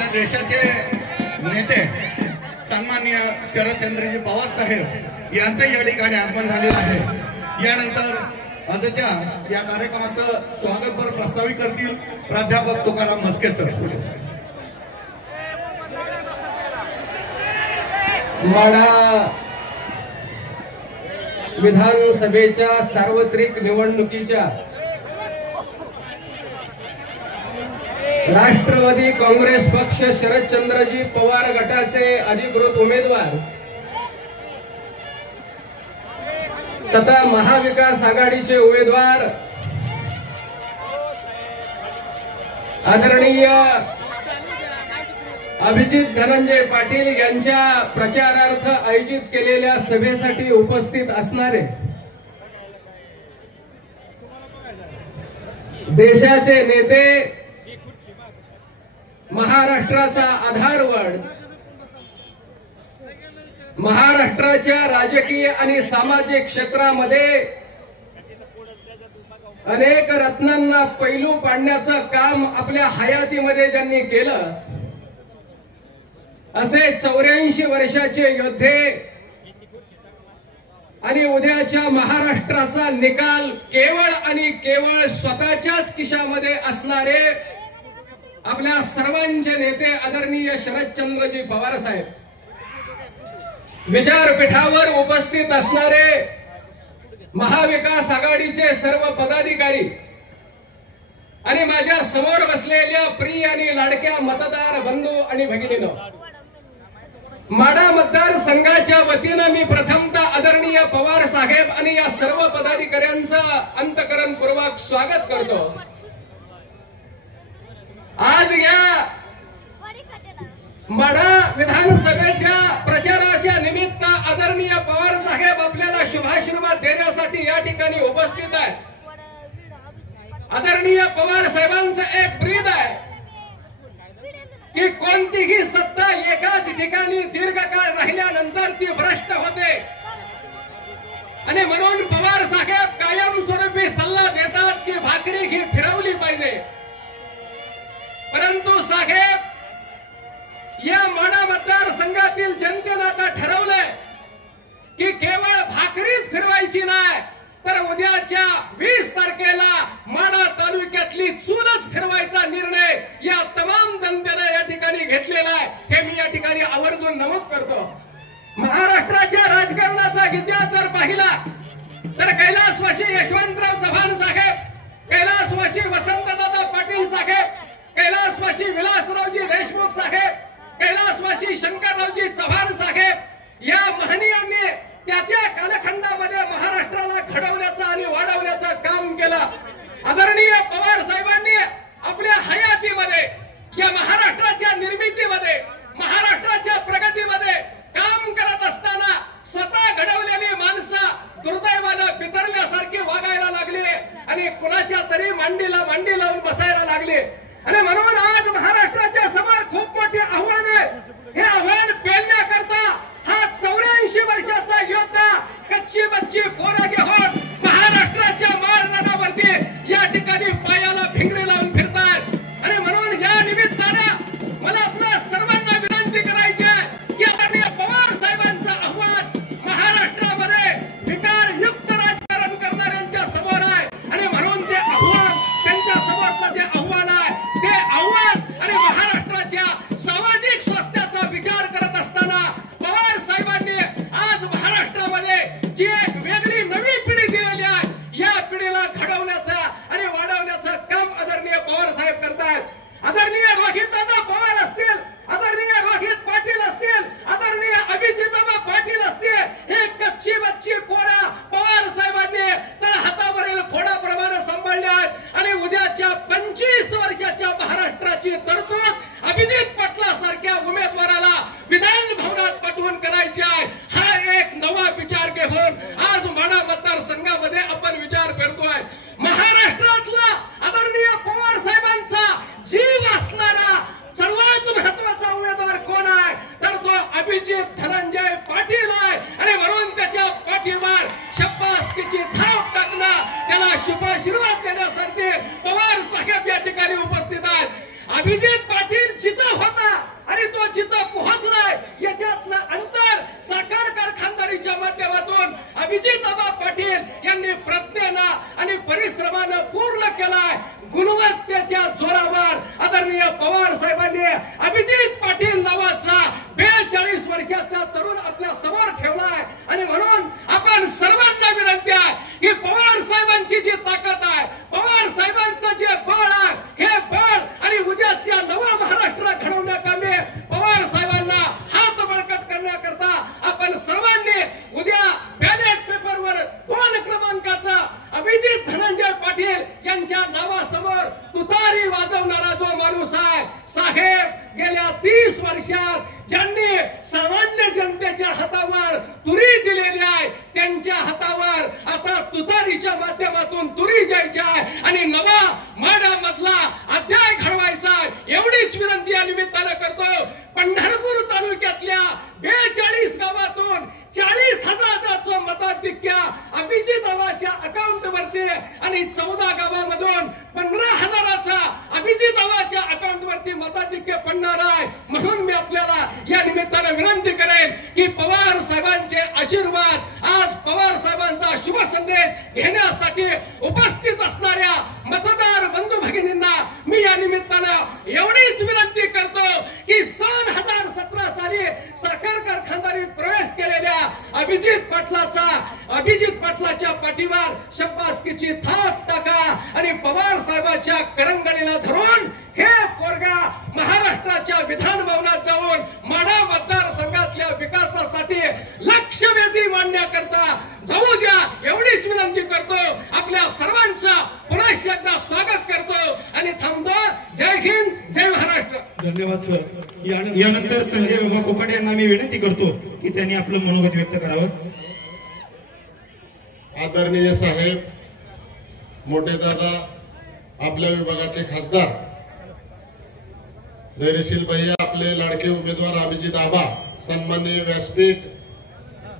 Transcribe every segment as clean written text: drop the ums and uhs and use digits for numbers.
आपल्या देशाचे नेते सन्माननीय शरदचंद्रजी पवार साहेब यांचं या ठिकाणी आगमन झालेलं आहे। यानंतर आजच्या या कार्यक्रमाचं स्वागतपर प्रस्तावित करतील प्राध्यापक तुकाराम म्हस्के सर। माढा विधानसभेच्या सार्वत्रिक निवडणुकीच्या राष्ट्रवादी काँग्रेस पक्ष शरदचंद्रजी पवार गटाचे अधिकृत उमेदवार तथा महाविकास आघाडीचे उमेदवार आदरणीय अभिजित धनंजय पाटील यांच्या प्रचारार्थ आयोजित केलेल्या सभेसाठी उपस्थित असणारे देशाचे नेते, महाराष्ट्राचा आधारवड, महाराष्ट्राच्या राजकीय आणि सामाजिक क्षेत्रामध्ये अनेक रत्नांना पैलू पाडण्याचं काम आपल्या हयातीमध्ये ज्यांनी केलं असे 84 वर्षाचे योद्धे आणि उद्याच्या महाराष्ट्राचा निकाल केवळ आणि केवळ स्वतःच्याच खिशामध्ये असणारे आपल्या सर्वांचे नेते आदरणीय शरदचंद्रजी पवार साहेब, विचारपीठावर उपस्थित असणारे महाविकास आघाडीचे सर्व पदाधिकारी आणि माझ्या समोर बसलेल्या प्रिय आणि लाडक्या मतदार बंधू आणि भगिनींनो, माढा मतदारसंघाच्या वतीनं मी प्रथमतः आदरणीय पवार साहेब आणि या सर्व पदाधिकाऱ्यांचं अंतःकरणपूर्वक स्वागत करतो। आज या माढा विधानसभेच्या प्रचाराच्या निमित्त आदरणीय पवार साहेब आपल्याला शुभाशीर्वाद देण्यासाठी या ठिकाणी उपस्थित आहेत। आदरणीय पवार साहेबांचं एक ब्रीद आहे की कोणतीही सत्ता एकाच ठिकाणी दीर्घकाळ राहिल्यानंतर ती भ्रष्ट होते आणि म्हणून पवार साहेब कायमस्वरूपी सल्ला देतात की भाकरी ही फिरवली पाहिजे। परंतु साहेब, या माढा मतदारसंघातील जनतेनं आता ठरवलंय की केवळ भाकरीच फिरवायची नाही तर उद्याच्या 20 तारखेला माढा तालुक्यातली चूलच फिरवायचा निर्णय या तमाम जनतेने या ठिकाणी घेतलेला आहे, हे मी या ठिकाणी आवर्जून नमूद करतो। महाराष्ट्राच्या राजकारणाचा इतिहास जर पाहिला तर कैलासवासी यशवंतराव चव्हाण साहेब, कैलासवासी वसंतदादा पाटील साहेब, कैलासवासी विलासरावजी देशमुख साहेब, कैलासवासी शंकररावजी चव्हाण साहेब या महनीयांनी त्या कालखंडामध्ये महाराष्ट्राला घडवण्याचं आणि वाढवण्याचं काम केलं। आदरणीय पवार साहेबांनी आपल्या हयातीमध्ये या महाराष्ट्राच्या निर्मितीमध्ये, महाराष्ट्राच्या प्रगतीमध्ये काम करत असताना स्वतः घडवलेली माणसं दुर्दैवानं पितरल्यासारखी वागायला लागली आणि कुणाच्या तरी मांडीला मांडी लावून बसायला लागले आणि म्हणून आज महाराष्ट्राच्या समोर खूप मोठे आव्हान आहे। हे आव्हान पेलण्याकरता हा 84 वर्षाचा योद्धा कच्ची बच्ची पोरं घेऊन महाराष्ट्राच्या माळरानावरती या ठिकाणी पायाला भिंगरी लावून फिरतात आणि म्हणून या निमित्तानं मला आपल्या सर्वांना विनंती करायची आहे की आदरणीय पवार साहेबांचं आव्हान महाराष्ट्रामध्ये विकारयुक्त राजकारण करणाऱ्यांच्या समोर आहे आणि म्हणून ते आव्हान, त्यांच्या समोरचं जे आव्हान आहे ते आव्हान आणि महाराष्ट्राच्या सामाजिक स्वास्थ्याचा विचार करत असताना पवार साहेबांनी आज महाराष्ट्रामध्ये जी एक वेगळी नवी पिढी दिलेली आहे, या पिढीला घडवण्याचं आणि वाढवण्याचं काम आदरणीय पवार साहेब करतायत। आदरणीय रोहितदादा पवार असतील, आदरणीय रोहित पाटील असतील, आदरणीय अभिजितदादा पाटील असतील, हे कच्ची बच्ची पोरा पवार साहेबांनी तर हातावरील फोडाप्रमाणे सांभाळले आहेत आणि उद्याच्या 25 वर्षाच्या महाराष्ट्राची तरतूद अभिजित पाटलासारख्या उमेदवाराला विधान भवनात पाठवून करायची आहे। हा एक नवा विचार घेऊन आज माढा मतदारसंघामध्ये आपण विचार करतोय। महाराष्ट्रातला आदरणीय पवार साहेबांचा जीव असणारा सर्वात महत्वाचा उमेदवार कोण आहे तर तो अभिजित धनंजय पाटील आहे आणि म्हणून त्याच्या पाठीवर शब्बासकीची धाव टाकणं, त्याला शुभाशीर्वाद देण्यासाठी पवार साहेब या ठिकाणी उपस्थित आहेत। अभिजित पाटील जिथं होता विनंती करेन की पवार साहेबांचे आशीर्वाद आज पवार साहेबांचा शुभ संदेश घेण्यासाठी उपस्थित असणाऱ्या मतदार बंधू भगिनींना मी या निमित्तानं एवढीच विनंती करतो की 2017 साली सरकार कारखानदारीत प्रवेश केलेल्या अभिजित पाटलाच्या पाठीवर शब्बासकीची थाप टाका आणि पवार साहेबांच्या करंगळीला धरून हे पोरगा महाराष्ट्राच्या विधान भवनात जाऊन माढा मतदारसंघातल्या विकासासाठी लक्षवेधी मांडण्याकरता जाऊ द्या एवढीच विनंती करतो. आपल्या सर्वांचं पुन्हा एकदा स्वागत करतो आणि थांबतो. जय हिंद, जय महाराष्ट्र. धन्यवाद सर. यानंतर संजय बाबा कोकाटे यांना मी विनंती करतो की त्यांनी आपलं मनोगत व्यक्त करावं. आदरणीय साहेब, मोठे दादा, आपल्या विभागाचे खासदार धैर्यशील भैया, आपले लाडके उमेदवार अभिजित आबा, सन्माननीय व्यासपीठ,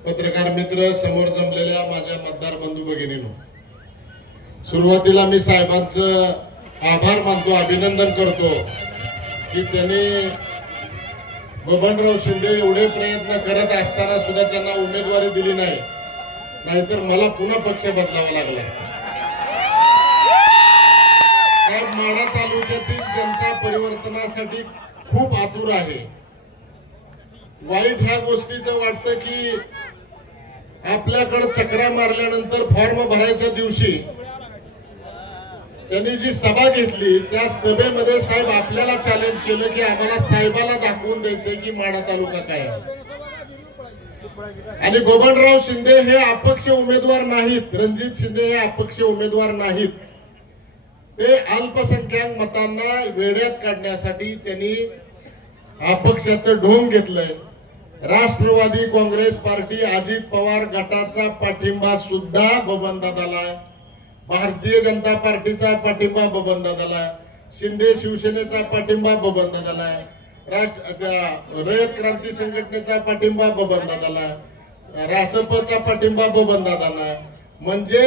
पत्रकार मित्र, समोर जमलेल्या माझ्या मतदार बंधू भगिनींनो, सुरुवातीला मी साहेबांचं आभार मानतो, अभिनंदन करतो की त्यांनी बबनराव शिंदे एवढे प्रयत्न करत असताना सुद्धा त्यांना उमेदवारी दिली नाही, नाहीतर मला पुन्हा पक्ष बदलावा लागला. साहेब, माढा तालुक्यातील जनता परिवर्तनासाठी खूप आतुर आहे. वाईट ह्या गोष्टीचं वाटतं की आपल्याकडे चक्रा मारल्यानंतर फॉर्म भरायच्या दिवशी त्यांनी जी सभा घेतली त्या सभेमध्ये साहेब आपल्याला चॅलेंज केलं की आम्हाला साहेबाला दाखवून द्यायचंय की माढा तालुका काय आहे. आणि बबनराव शिंदे हे अपक्ष उमेदवार नाहीत, रणजित शिंदे हे अपक्ष उमेदवार नाहीत. ते अल्पसंख्याक मतांना वेड्यात काढण्यासाठी त्यांनी अपक्षाचं ढोंग घेतलंय. राष्ट्रवादी काँग्रेस पार्टी, अजित पवार गटाचा पाठिंबा सुद्धा बबनदादाला आहे. भारतीय जनता पार्टीचा पाठिंबा बबनदादाला आहे. शिंदे शिवसेनेचा पाठिंबा बबनदादाला आहे. रयत क्रांती संघटनेचा पाठिंबा बबनदादाला आहे. रासपचा पाठिंबा बबनदादाला आहे. म्हणजे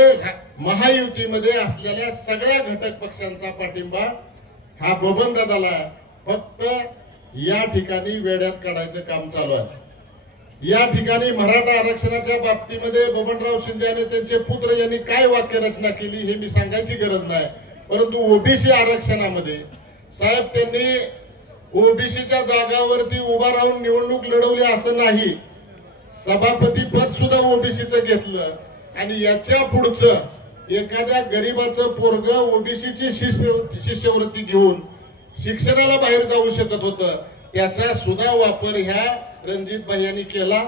महायुतीमध्ये असलेल्या सगळ्या घटक पक्षांचा पाठिंबा हा बबनदादाला आहे. फक्त या ठिकाणी वेड्यात काढायचं काम चालू आहे. या ठिकाणी मराठा आरक्षणाच्या बाबतीमध्ये बबनराव शिंदे आणि त्यांचे पुत्र यांनी काय वाक्यरचना केली हे मी सांगायची गरज नाही, परंतु ओबीसी आरक्षणामध्ये साहेब त्यांनी ओबीसीच्या जागावरती उभा राहून निवडणूक लढवली असं नाही, सभापती पद सुद्धा ओबीसीचं घेतलं. आणि याच्या पुढचं एखाद्या गरीबाचं पोरग ओबीसीची शिष्यवृत्ती घेऊन शिक्षणाला बाहेर जाऊ शकत होतं, त्याचा सुद्धा वापर ह्या रणजित भाई यांनी केला.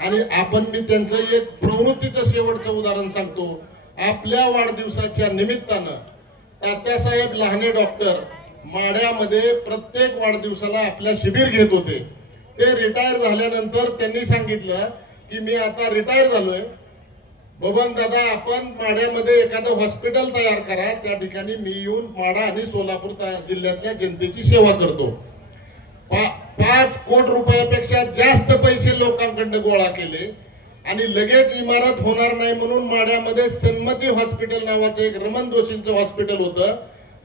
आणि आपण मी त्यांचं एक प्रवृत्तीचं शेवटचं उदाहरण सांगतो. आपल्या वाढदिवसाच्या निमित्तानं तात्यासाहेब लहाने डॉक्टर माढ्यामध्ये प्रत्येक वाढदिवसाला आपल्या शिबिर घेत होते. ते रिटायर झाल्यानंतर त्यांनी सांगितलं की मी आता रिटायर झालोय, बबन दादा आपण माढ्यामध्ये एखादं हॉस्पिटल तयार करा, त्या ठिकाणी मी येऊन माढा आणि सोलापूर जिल्ह्यातल्या जनतेची सेवा करतो. 5 कोटी रुपयापेक्षा जास्त पैसे लोकांकडनं गोळा केले आणि लगेच इमारत होणार नाही म्हणून माढ्यामध्ये सन्मती हॉस्पिटल नावाचं एक रमण जोशींचं हॉस्पिटल होतं.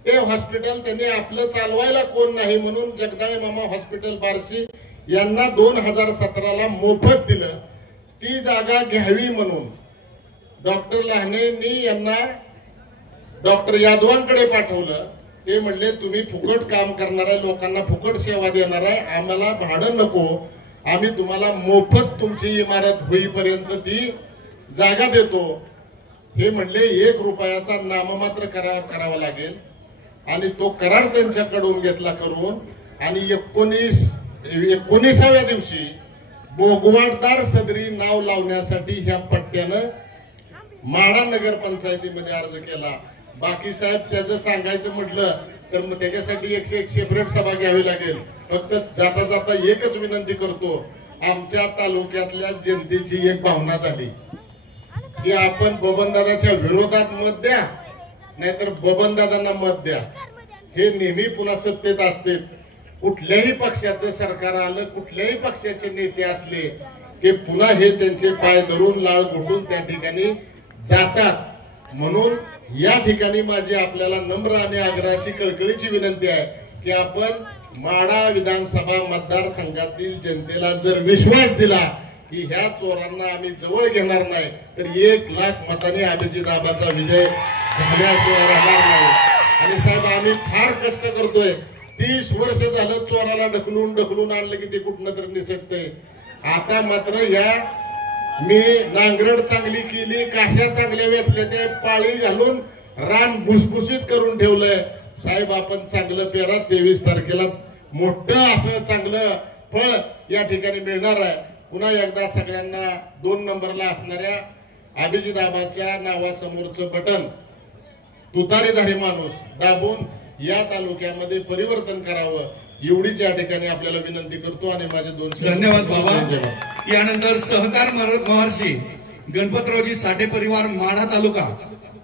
ते हॉस्पिटल त्यांनी आपलं चालवायला कोण नाही म्हणून जगदाळे मामा हॉस्पिटल बार्शी यांना 2017ला मोफत दिलं. ती जागा घ्यावी म्हणून डॉक्टर लहानेंनी यांना डॉक्टर यादवांकडे पाठवलं. ते म्हणले तुम्ही फुकट काम करणाऱ्या लोकांना फुकट सेवा देणार आहे, आम्हाला भाडं नको, आम्ही तुम्हाला मोफत तुमची इमारत होईपर्यंत ती जागा देतो. हे म्हणले 1 रुपयाचा नाममात्र करार करावा लागेल आणि तो करार त्यांच्याकडून घेतला करून आणि 19व्या दिवशी बोगवाटदार सदरी नाव लावण्यासाठी ह्या पट्ट्यानं माढा नगर पंचायतीमध्ये अर्ज केला. बाकी साहेब त्याचं सांगायचं म्हटलं तर मग त्याच्यासाठी एक सेपरेट सभा घ्यावी लागेल. फक्त जाता जाता एकच विनंती करतो, आमच्या तालुक्यातल्या जनतेची एक भावना झाली की आपण बबनदादाच्या विरोधात मत द्या नाहीतर बबनदादांना मत द्या. हे नेहमी पुन्हा सत्तेत असते. कुठल्याही पक्षाचं सरकार आलं, कुठल्याही पक्षाचे नेते असले की पुन्हा हे त्यांचे पाय धरून लाळ घोटून त्या ठिकाणी जातात. म्हणून या ठिकाणी माझी आपल्याला नम्र आणि आग्रहाची कळकळीची विनंती आहे की आपण माढा विधानसभा मतदारसंघातील जनतेला जर विश्वास दिला की ह्या चोरांना आम्ही जवळ घेणार नाही तर 1,00,000 मतांनी अभिजित आबाचा विजय झाल्याशिवाय राहणार नाही. आणि साहेब आम्ही फार कष्ट करतोय. 30 वर्ष झालं चोराला ढकलून आणलं की ते कुठनं तर निसटतंय. आता मात्र या मी नांगरड चांगली केली, काश्या चांगल्या वेचल्या, ते पाळी घालून रान भुसभुशीत करून ठेवलंय. साहेब आपण चांगलं पेरा. 23 तारखेला मोठं असं चांगलं फळ या ठिकाणी मिळणार आहे. पुन्हा एकदा सगळ्यांना 2 नंबरला असणाऱ्या अभिजित आबाच्या नावासमोरचं बटन तुतारीधारी माणूस दाबून या तालुक्यामध्ये परिवर्तन करावं एवढीच या ठिकाणी आपल्याला विनंती करतो. आणि माझे 2 धन्यवाद बाबा. यानंतर सहकार महर्षी गणपतरावजी साठे परिवार माढा तालुका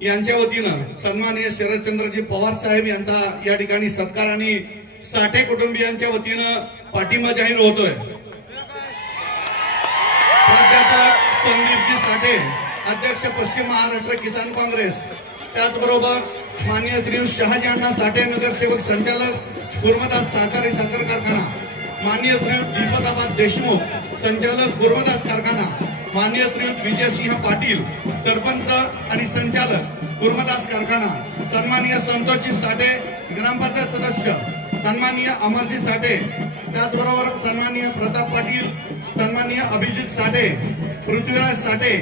यांच्या वतीनं सन्माननीय शरदचंद्रजी पवार साहेब यांचा या ठिकाणी सत्कार आणि साठे कुटुंबियांच्या वतीनं पाठिंबा जाहीर होतोय. प्राध्यापक संदीपजी साठे, अध्यक्ष पश्चिम महाराष्ट्र किसान काँग्रेस, त्याचबरोबर माननीय श्री शहाजी अण्णा साठे, नगरसेवक संचालक गुरुदास सहकारी साखर कारखाना, माननीय श्री दीपकाबाद देशमुख, संचालक गुरुदास कारखाना, माननीय श्री विजयसिंह पाटील, सरपंच आणि संचालक गुरुदास कारखाना, सन्माननीय संतोषजी साठे, ग्रामपंचायत सदस्य, सन्माननीय अमरजी साठे, त्याचबरोबर सन्माननीय प्रताप पाटील, सन्माननीय अभिजित साठे, पृथ्वीराज साठे,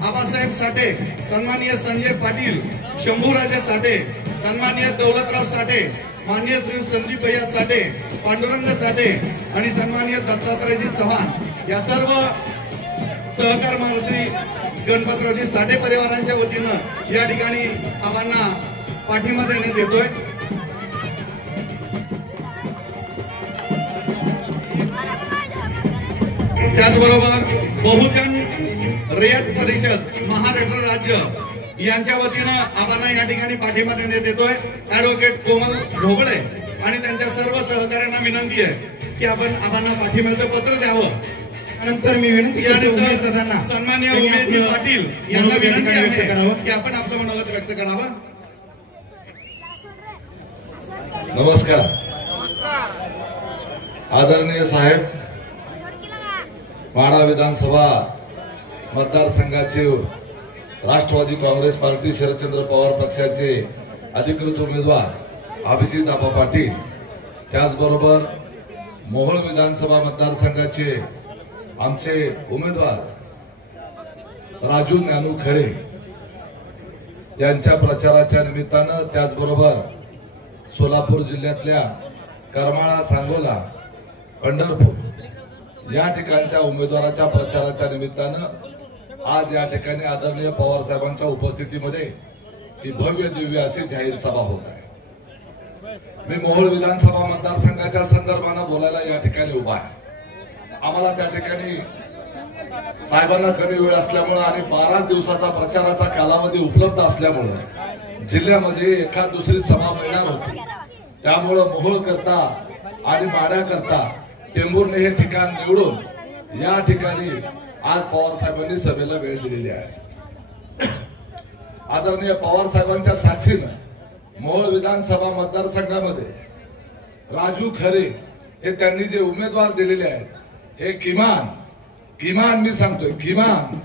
आबासाहेब साठे, सन्माननीय संजय पाटील, शंभूराजे साठे, सन्माननीय दौलतराव साठे, माननीय श्री संदीप भैया साठे, पांडुरंग साठे आणि सन्माननीय दत्तात्रयजी चव्हाण या सर्व सहकार महर्षी गणपतरावजी साठे परिवारांच्या वतीनं या ठिकाणी आम्हाला पाठिंबा देण्यात येतोय. त्याचबरोबर बहुजन रयत परिषद महाराष्ट्र राज्य यांच्या वतीनं आम्हाला या ठिकाणी पाठिंबा देण्यात येतोय. ऍडव्होकेट कोमल ढोबळे आणि त्यांच्या सर्व सहकाऱ्यांना विनंती आहे की आपण आम्हाला पाठिंब्याचं पत्र द्यावं. नंतर मी विनंती करतो उमेश दादांना, सन्माननीय उमेशजी पाटील यांना विनंती आहे की आपण आपलं मनोगत व्यक्त करावं. नमस्कार. आदरणीय साहेब, माढा विधानसभा मतदारसंघाचे राष्ट्रवादी काँग्रेस पार्टी शरदचंद्र पवार पक्षाचे अधिकृत उमेदवार अभिजित आबा पाटील, त्याचबरोबर मोहोळ विधानसभा मतदारसंघाचे आमचे उमेदवार राजू ज्ञानू खरे यांच्या प्रचाराच्या निमित्तानं, त्याचबरोबर सोलापूर जिल्ह्यातल्या करमाळा, सांगोला, पंढरपूर या ठिकाणच्या उमेदवाराच्या प्रचाराच्या निमित्तानं आज या ठिकाणी आदरणीय पवार साहेबांच्या उपस्थितीमध्ये ही भव्य दिव्य अशी जाहीर सभा होत आहे. मी मोहोळ विधानसभा मतदारसंघाच्या संदर्भानं बोलायला या ठिकाणी उभा आहे. आम्हाला त्या ठिकाणी साहेबांना कमी वेळ असल्यामुळे आणि 12 दिवसाचा प्रचाराचा कालावधी उपलब्ध असल्यामुळे जिल्ह्यामध्ये एखाद दुसरी सभा मिळणार होती. त्यामुळं मोहोळ करता आणि माढा करता टेंभुर्णी हे ठिकाण निवडून या ठिकाणी आज पवार साहेबांनी सभेला वेळ दिलेली आहे. आदरणीय पवार साहेबांच्या साक्षीनं मोहोळ विधानसभा मतदारसंघामध्ये राजू खरे हे त्यांनी जे उमेदवार दिलेले आहेत हे किमान मी सांगतोय किमान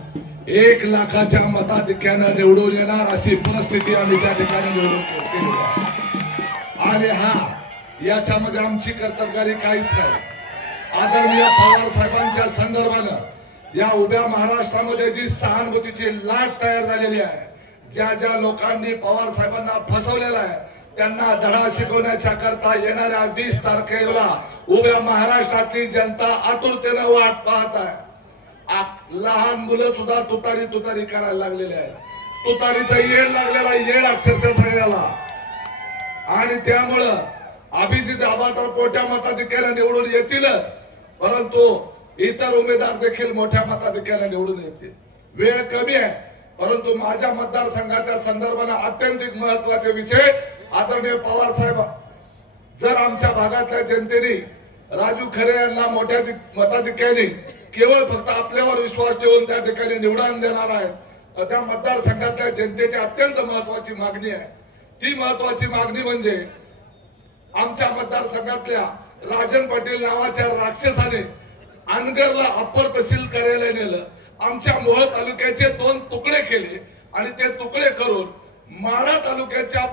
1,00,000च्या मताधिक्यानं निवडून येणार अशी परिस्थिती आम्ही त्या ठिकाणी निवडून केली आहे. आणि याच्यामध्ये आमची कर्तबगारी काहीच नाही. आदरणीय पवार साहेबांच्या संदर्भानं या उभ्या महाराष्ट्रामध्ये जी सहानुभूतीची लाट तयार झालेली आहे, ज्या ज्या लोकांनी पवार साहेबांना फसवलेलं आहे त्यांना धडा शिकवण्याच्या करता येणाऱ्या 20 तारखेला उभ्या महाराष्ट्रातली जनता आतुरतेनं वाट पाहत आहे. लहान मुलं सुद्धा तुतारी करायला लागलेले आहेत. तुतारीचा येळ लागलेला येळ अक्षरशः सगळ्याला. आणि त्यामुळं अभिजित आबा तर मोठ्या मताधिक्याने निवडून येतीलच, परंतु इतर उमेदवार देखील मोठ्या मताधिक्याने निवडून येतील. वेळ कमी आहे, परंतु माझ्या मतदारसंघाच्या संदर्भानं अत्यंत महत्वाचे विषय आदरणीय पवार साहेब जर आमच्या भागातल्या जनतेने राजू खरे यांना मोठ्या मताधिक्याने केवळ फक्त आपल्यावर विश्वास ठेवून त्या ठिकाणी निवडून देणार आहेत, तर त्या मतदारसंघातल्या जनतेची अत्यंत महत्वाची मागणी आहे. ती महत्वाची मागणी म्हणजे आमच्या मतदारसंघातल्या राजन पाटील नावाच्या राक्षसाने अनगरला अप्पर तहसील कार्यालय नेलं, आमच्या मोहोळ तालुक्याचे 2 तुकडे केले आणि ते तुकडे करून माढा तालुक्याच्या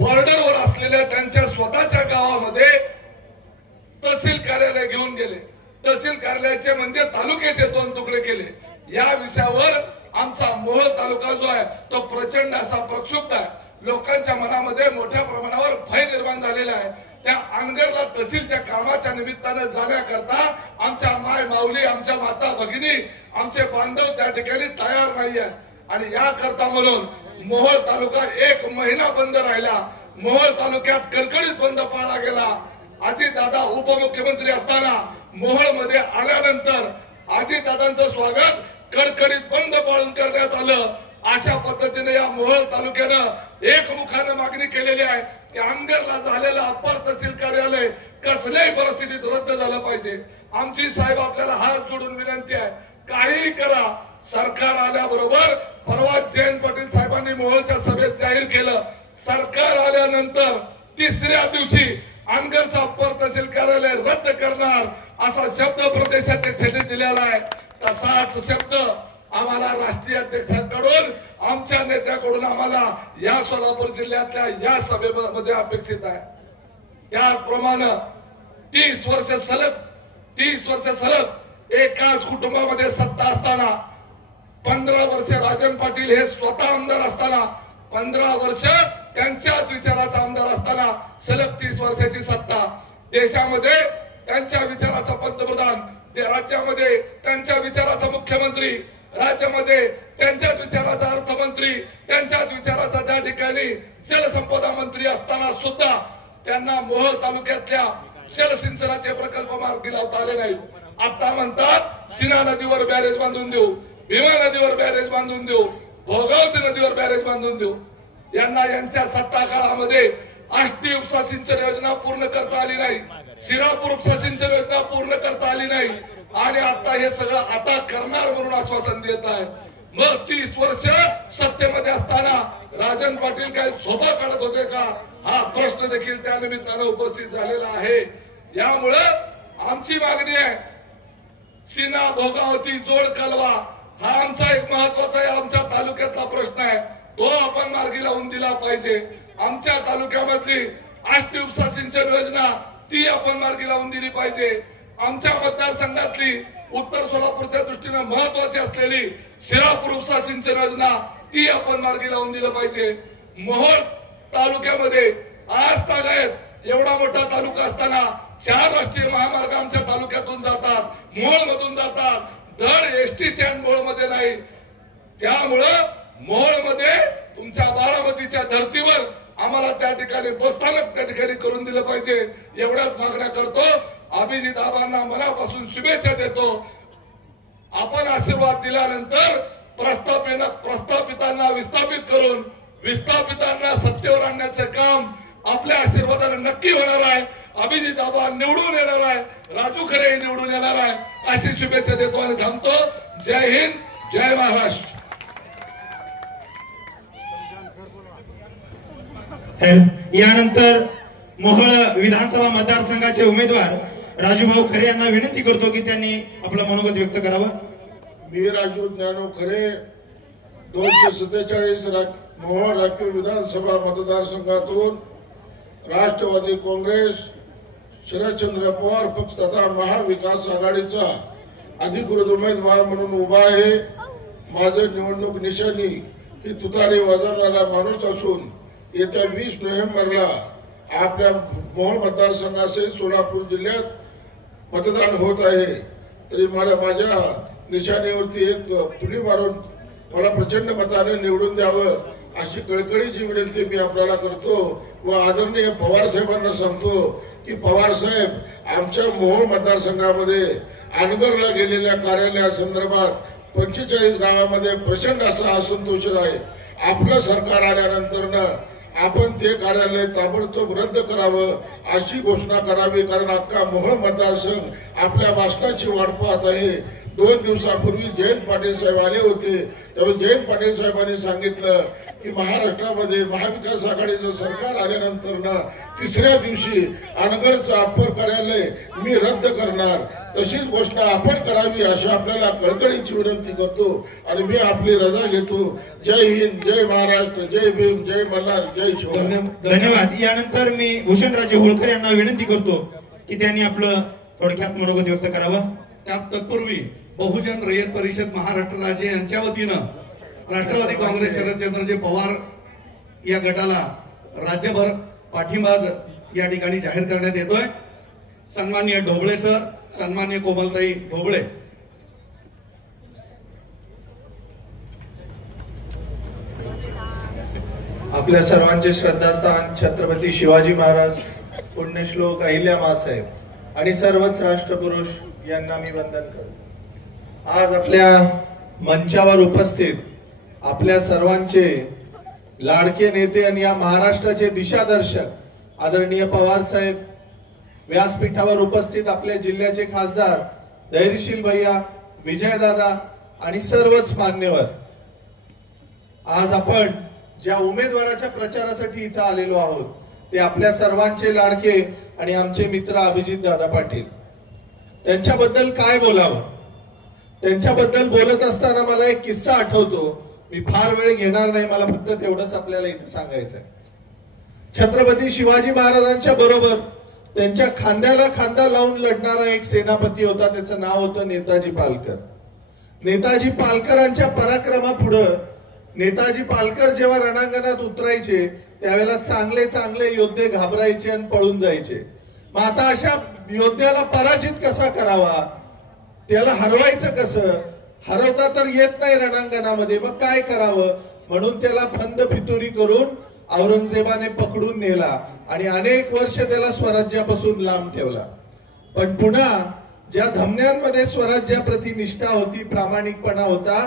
बॉर्डरवर असलेल्या त्यांच्या स्वतःच्या गावामध्ये तहसील कार्यालय घेऊन गेले. तहसील कार्यालयाचे म्हणजे तालुक्याचे 2 तुकडे केले. या विषयावर आमचा मोहोळ तालुका जो आहे तो प्रचंड असा प्रक्षुब्ध आहे. लोकांच्या मनामध्ये मोठ्या प्रमाणावर भय निर्माण झालेला आहे. त्या अनगरला तहसीलच्या कामाच्या निमित्तानं जाण्याकरता आमच्या माय माऊली, आमच्या माता भगिनी, आमचे बांधव त्या ठिकाणी तयार नाही आहे. आणि याकरता म्हणून मोहोळ तालुका 1 महिना बंद राहिला. मोहोळ तालुक्यात कडकडीत बंद पाळला गेला. अजितदादा उपमुख्यमंत्री असताना मोहोळमध्ये आल्यानंतर अजितदादांचं स्वागत कडकडीत बंद पाळून करण्यात आलं. अशा पद्धतीने या मोहोळ तालुक्यानं एकमुखानं मागणी केलेली आहे की अनगरला झालेलं अप्पर तहसील कार्यालय कसल्याही परिस्थितीत रद्द झालं पाहिजे. आमची साहेब आपल्याला हात जोडून विनंती आहे, काही करा. सरकार आल्याबरोबर परवा जयंत पाटील साहेबांनी मोहोळच्या सभेत जाहीर केलं, सरकार आल्यानंतर 3ऱ्या दिवशी अनगरचं अप्पर तहसील कार्यालय रद्द करणार असा शब्द प्रदेशाध्यक्षांनी दिलेला आहे. तसाच शब्द आम्हाला राष्ट्रीय अध्यक्षांकडून, आमच्या नेत्याकडून आम्हाला या सोलापूर जिल्ह्यातल्या या सभेमध्ये अपेक्षित आहे. त्याचप्रमाणे 30 वर्ष सलग एकाच कुटुंबामध्ये सत्ता असताना, 15 वर्ष राजन पाटील हे स्वतः आमदार असताना, 15 वर्ष त्यांच्याच विचाराचा आमदार असताना सलग 30 वर्षाची सत्ता, देशामध्ये त्यांच्या विचाराचा पंतप्रधान, राज्यामध्ये त्यांच्या विचाराचा मुख्यमंत्री, राज्यामध्ये त्यांच्याच विचाराचा अर्थमंत्री, त्यांच्याच विचाराचा त्या ठिकाणी जलसंपदा मंत्री असताना सुद्धा त्यांना मोहोळ तालुक्यातल्या जलसिंचनाचे प्रकल्प मार्गी लावता आले नाही. आता म्हणतात सीना नदीवर बॅरेज बांधून देऊ, भीमा नदीवर बॅरेज बांधून देऊ, भोगावती नदीवर बॅरेज बांधून देऊ. यांना यांच्या सत्ता काळामध्ये आष्टी उपसा सिंचन योजना पूर्ण करता आली नाही, शिरापूर उपसा सिंचन योजना पूर्ण करता आली नाही आणि आता हे सगळं आता करणार म्हणून आश्वासन देत आहे. मग 30 वर्ष सत्तेमध्ये असताना राजन पाटील काय झोपा काढत होते का, हा प्रश्न देखील त्या निमित्तानं उपस्थित झालेला आहे. यामुळं आमची मागणी आहे, सीना भोगावती जोड कालवा हा आमचा एक महत्वाचा आमच्या तालुक्यातला प्रश्न आहे, तो आपण मार्गी लावून दिला पाहिजे. आमच्या तालुक्यामधली आष्टी उपसा सिंचन योजना ती आपण मार्गी लावून दिली पाहिजे. आमच्या मतदारसंघातली उत्तर सोलापूरच्या दृष्टीने महत्वाची असलेली शिरापूर उपसा सिंचन योजना ती आपण मार्गी लावून दिलं पाहिजे. मोहोळ तालुक्यामध्ये आज तागायत एवढा मोठा तालुका असताना 4 राष्ट्रीय महामार्ग आमच्या तालुक्यातून जातात, मोहोळ मधून जातात, धड एसटी स्टँड मोहोळ मध्ये नाही. त्यामुळं मोहोळ मध्ये तुमच्या बारामतीच्या धर्तीवर आम्हाला त्या ठिकाणी बसस्थानक त्या ठिकाणी करून दिलं पाहिजे. एवढ्याच मागण्या करतो. अभिजित आबांना मनापासून शुभेच्छा देतो. आपण आशीर्वाद दिल्यानंतर प्रस्थापितांना विस्थापित करून विस्थापितांना सत्तेवर आणण्याचं काम आपल्या आशीर्वादाने नक्की होणार आहे. अभिजित आबा निवडून येणार आहे, राजू खरे निवडून येणार आहे, अशी शुभेच्छा देतो आणि थांबतो. जय हिंद, जय महाराष्ट्र. यानंतर मोहोळ विधानसभा मतदारसंघाचे उमेदवार राजूभाऊ खरे यांना विनंती करतो की त्यांनी आपलं मनोगत व्यक्त करावं. मी राजू ज्ञानू खरे 247 मोहोळ राष्ट्रीय विधानसभा मतदारसंघातून राष्ट्रवादी काँग्रेस, शरदचंद्र पवार पक्ष तथा महाविकास आघाडीचा अधिकृत उमेदवार म्हणून उभा आहे. माझं निवडणूक निशाणी ही तुतारी वाजवणारा माणूस असून येत्या 20 नोव्हेंबरला आपल्या मोहोळ मतदारसंघासह सोलापूर जिल्ह्यात मतदान होत आहे. तरी मला माझ्या निशाणीवरती एक पुली मारून मला प्रचंड मताने निवडून द्यावं अशी कळकळीची विनंती मी आपल्याला करतो व आदरणीय पवार साहेबांना सांगतो की पवार साहेब, आमच्या मोहोळ मतदारसंघामध्ये अनगरला गेलेल्या कार्यालयासंदर्भात 45 गावामध्ये प्रचंड असा असंतोष आहे. आपलं सरकार आल्यानंतर आपण ते कार्यालय ताबडतोब रद्द करावं अशी घोषणा करावी, कारण अख्खा मोहोळ मतदारसंघ आपल्या भाषणाची वाट पाहत आहे. 2 दिवसापूर्वी जयंत पाटील साहेब आले होते, तेव्हा जयंत पाटील साहेबांनी सांगितलं की महाराष्ट्रामध्ये महाविकास आघाडीचं सरकार आल्यानंतर ना 3ऱ्या दिवशी अनगरचं अप्पर कार्यालय मी रद्द करणार, तशीच घोषणा आपण करावी अशी आपल्याला कळकळीची विनंती करतो आणि मी आपली रजा घेतो. जय हिंद, जय महाराष्ट्र, जय भीम, जय मल्हार, जय शिवराय. धन्यवाद. यानंतर मी भूषणराजे होळकर यांना विनंती करतो की त्यांनी आपलं थोडक्यात मनोगत व्यक्त करावं. त्या तत्पूर्वी बहुजन रयत परिषद महाराष्ट्र राज्य यांच्या वतीनं राष्ट्रवादी काँग्रेस शरदचंद्रजी पवार या गटाला राज्यभर पाठिंबा या ठिकाणी जाहीर करण्यात येतोय. सन्माननीय ढोबळे सर, सन्माननीय कोमलताई ढोबळे. आपल्या सर्वांचे श्रद्धास्थान छत्रपती शिवाजी महाराज, पुण्यश्लोक अहिल्या मासाहेब आणि सर्वच राष्ट्रपुरुष यांना मी वंदन करतो. आज आपल्या मंचावर उपस्थित आपल्या सर्वांचे लाडके नेते आणि या महाराष्ट्राचे दिशादर्शक आदरणीय पवार साहेब, व्यासपीठावर उपस्थित आपल्या जिल्ह्याचे खासदार धैर्यशील भैया, विजयदादा आणि सर्वच मान्यवर, आज आपण ज्या उमेदवाराच्या प्रचारासाठी इथं आलेलो आहोत ते आपल्या सर्वांचे लाडके आणि आमचे मित्र अभिजित दादा पाटील. त्यांच्याबद्दल काय बोलावं, त्यांच्याबद्दल बोलत असताना मला एक किस्सा आठवतो. मी फार वेळ घेणार नाही, मला फक्त तेवढंच आपल्याला इथे सांगायचं आहे. छत्रपती शिवाजी महाराजांच्या बरोबर त्यांच्या खांद्याला खांदा लावून लढणारा एक सेनापती होता, त्याचं नाव होतं नेताजी पालकर. नेताजी पालकरांच्या पराक्रमापुढं नेताजी पालकर जेव्हा रणांगणात उतरायचे त्यावेळेला चांगले चांगले योद्धे घाबरायचे आणि पळून जायचे. मग आता अशा योद्ध्याला पराजित कसा करावा, त्याला हरवायचं कसं, हरवता तर येत नाही रणांगणामध्ये, मग काय करावं, म्हणून त्याला फंद फितुरी करून औरंगजेबाने पकडून नेला आणि अनेक वर्ष त्याला स्वराज्यापासून लांब ठेवला. पण पुन्हा ज्या धमन्यांमध्ये स्वराज्याप्रती निष्ठा होती, प्रामाणिकपणा होता,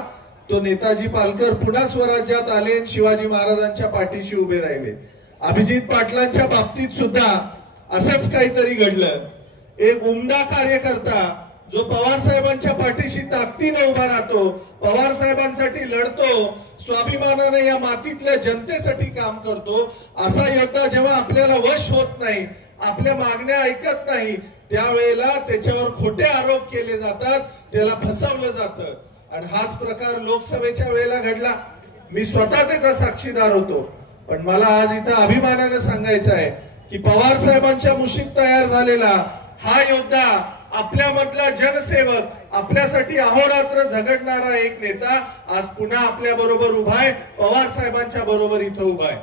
तो नेताजी पालकर पुन्हा स्वराज्यात आले आणि शिवाजी महाराजांच्या पाठीशी उभे राहिले. अभिजित पाटलांच्या बाबतीत सुद्धा असंच काहीतरी घडलं. एक उमदा कार्यकर्ता जो पवार साहेबांच्या पाठीशी ताकदीने उभा राहतो, पवार साहेबांसाठी लढतो, स्वाभिमानाने या मातीतल्या जनतेसाठी काम करतो, असा योद्धा जेव्हा आपल्याला वश होत नाही, आपल्या मागण्या ऐकत नाही, त्यावेळेला त्याच्यावर खोटे आरोप केले जातात, त्याला फसवलं जातं. आणि हाच प्रकार लोकसभेच्या वेळेला घडला. मी स्वतः त्याचा साक्षीदार होतो. पण मला आज इथं अभिमानाने सांगायचं आहे की पवार साहेबांच्या मुशीत तयार झालेला हा योद्धा, आपल्यामधला जनसेवक, आपल्यासाठी अहोरात्र झगडणारा एक नेता आज पुन्हा आपल्या बरोबर उभा आहे, पवार साहेबांच्या बरोबर इथं उभा आहे.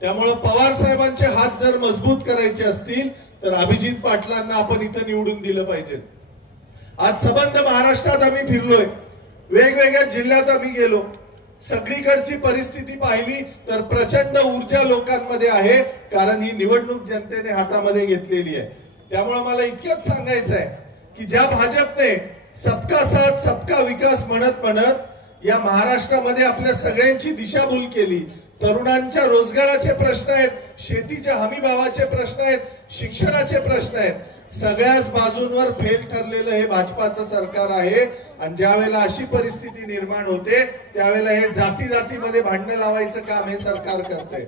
त्यामुळे पवार साहेबांचे हात जर मजबूत करायचे असतील तर अभिजित पाटलांना आपण इथं निवडून दिलं पाहिजे. आज सबंध महाराष्ट्रात आम्ही फिरलोय, वेगवेगळ्या जिल्ह्यात आम्ही गेलो, सगळीकडची परिस्थिती पाहिली तर प्रचंड ऊर्जा लोकांमध्ये आहे, कारण ही निवडणूक जनतेने हातामध्ये घेतलेली आहे. त्यामुळे मला इतकंच सांगायचं आहे की ज्या भाजपने सबका साथ सबका विकास म्हणत म्हणत या महाराष्ट्रामध्ये आपल्या सगळ्यांची दिशाभूल केली, तरुणांच्या रोजगाराचे प्रश्न आहेत, शेतीच्या हमी भावाचे प्रश्न आहेत, शिक्षणाचे प्रश्न आहेत, सगळ्याच बाजूंवर फेल ठरलेलं हे भाजपाचं सरकार आहे. आणि ज्या वेळेला अशी परिस्थिती निर्माण होते त्यावेळेला हे जाती जातीमध्ये भांडणं लावायचं काम हे सरकार करते.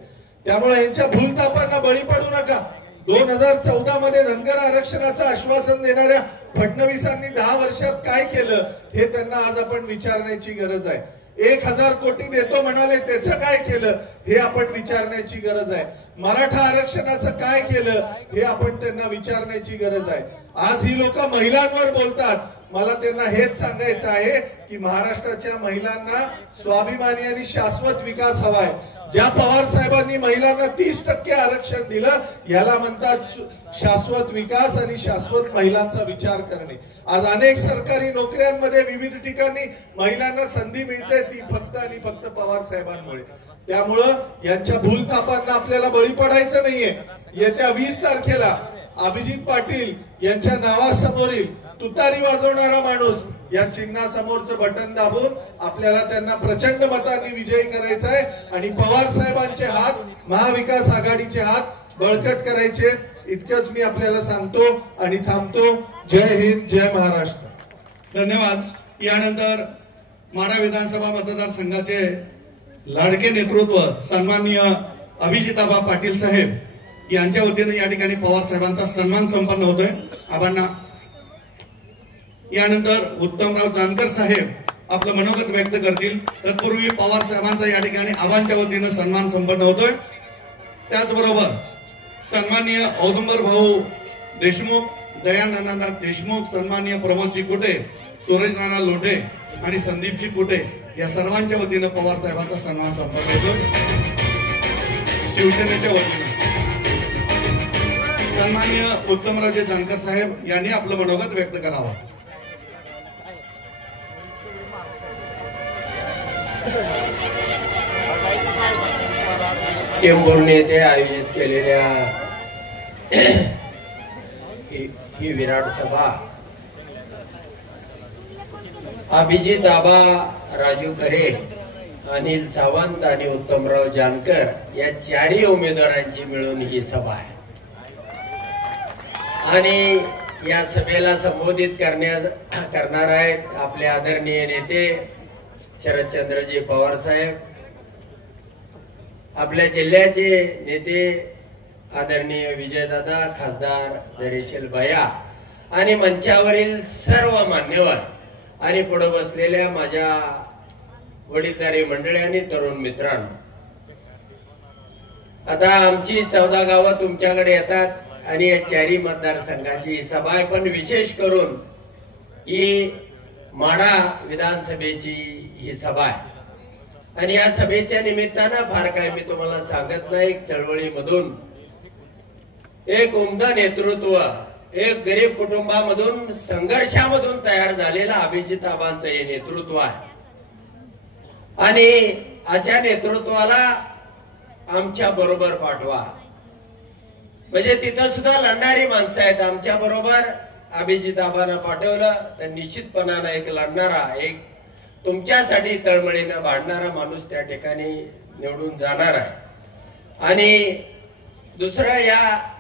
त्यामुळे यांच्या भूलथापांना बळी पडू नका. 2014 मध्ये धनगर आरक्षणाचं आश्वासन देणाऱ्या फडणवीसांनी 10 वर्षात काय केलं हे त्यांना आज आपण विचारण्याची गरज आहे. 1000 कोटी देतो म्हणाले, त्याचं काय केलं हे आपण विचारण्याची गरज आहे. मराठा आरक्षणाचं काय केलं हे आपण त्यांना विचारण्याची गरज आहे. आज ही लोक महिलांवर बोलतात, मला त्यांना हेच सांगायचं आहे की महाराष्ट्राच्या महिलांना स्वाभिमानी आणि शाश्वत विकास हवाय. ज्या पवार साहेबांनी महिलांना 30% आरक्षण दिलं याला म्हणतात शाश्वत विकास आणि शाश्वत महिलांचा विचार करणे. आज अनेक सरकारी नोकऱ्यांमध्ये विविध ठिकाणी महिलांना संधी मिळते, ती फक्त आणि फक्त पवार साहेबांमुळे. त्यामुळं यांच्या भूलथापांना आपल्याला बळी पडायचं नाहीये. येत्या 20 तारखेला अभिजित पाटील यांच्या नावासमोरील तुतारी वाजवणारा माणूस या चिन्हासमोरचं बटन दाबून आपल्याला त्यांना प्रचंड मतांनी विजयी करायचा आहे आणि पवार साहेबांचे हात, महाविकास आघाडीचे हात बळकट करायचे. इतकंच मी आपल्याला सांगतो आणि थांबतो. जय हिंद, जय महाराष्ट्र. धन्यवाद. यानंतर माढा विधानसभा मतदारसंघाचे लाडके नेतृत्व सन्माननीय अभिजिताबा पाटील साहेब यांच्या वतीने या ठिकाणी पवार साहेबांचा सन्मान संपन्न होतोय. आबांना यानंतर उत्तमराव जानकर साहेब आपलं मनोगत व्यक्त करतील. तत्पूर्वी पवार साहेबांचा या ठिकाणी आबांच्या वतीने सन्मान संपन्न होतोय. त्याचबरोबर सन्माननीय औदुंबर भाऊ देशमुख, दयानंदनाथ देशमुख, सन्माननीय प्रमोदजी कुटे, सूरजनाना लोढे आणि संदीपजी कुटे या सर्वांच्या वतीनं पवार साहेबांचा सन्मान संपन्न होतोय. शिवसेनेच्या वतीनं सन्माननीय उत्तमराजे जानकर साहेब यांनी आपलं मनोगत व्यक्त करावं. टेंभुर्णी येथे आयोजित केलेल्या ही विराट सभा अभिजित आबा, राजू खरे, अनिल सावंत आणि उत्तमराव जानकर या चारही उमेदवारांची मिळून ही सभा आहे. आणि या सभेला संबोधित करणार आहेत आपले आदरणीय नेते शरदचंद्रजी पवार साहेब, आपल्या जिल्ह्याचे नेते आदरणीय विजयदादा, खासदार धैर्यशील भैया आणि मंचावरील सर्व मान्यवर आणि पुढे बसलेल्या माझ्या वडीलधारी मंडळी आणि तरुण मित्रांनो. आता आमची 14 गावं तुमच्याकडे येतात आणि या चारही मतदारसंघाची सभा आहे. पण विशेष करून ही माढा विधानसभेची ही सभा आहे. आणि या सभेच्या निमित्तानं फार काय मी तुम्हाला सांगत नाही. चळवळीमधून एक उमदं नेतृत्व, एक गरीब कुटुंबामधून संघर्षामधून तयार झालेलं अभिजित आबांचं हे नेतृत्व आहे. आणि अशा नेतृत्वाला आमच्या बरोबर पाठवा. म्हणजे तिथं सुद्धा लढणारी माणसं आहेत. आमच्या बरोबर अभिजित आबांना पाठवलं तर निश्चितपणानं एक लढणारा, एक तुमच्यासाठी तळमळीनं भांडणारा माणूस त्या ठिकाणी निवडून जाणार आहे. आणि दुसरं, या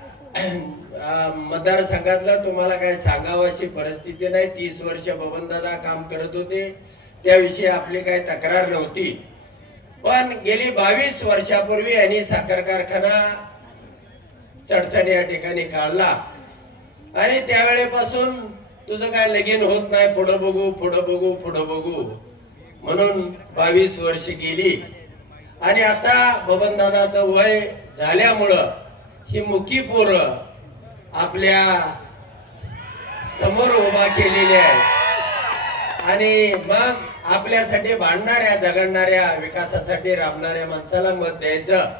मतदारसंघातलं तुम्हाला काय सांगावं अशी परिस्थिती नाही. 30 वर्ष बबनदादा काम करत होते, त्याविषयी आपली काही तक्रार नव्हती. पण गेली 22 वर्षापूर्वी यांनी साखर कारखाना चडचण या ठिकाणी काढला आणि त्यावेळेपासून तुझं काय लगीन होत नाही, पुढं बघू पुढं बघू पुढं बघू म्हणून 22 वर्ष गेली. आणि आता बबनदादाचं वय झाल्यामुळं ही मुकी पोरं आपल्या समोर उभा केलेली आहे. आणि मग आपल्यासाठी भांडणाऱ्या, झगडणाऱ्या, विकासासाठी राबणाऱ्या माणसाला मत द्यायचं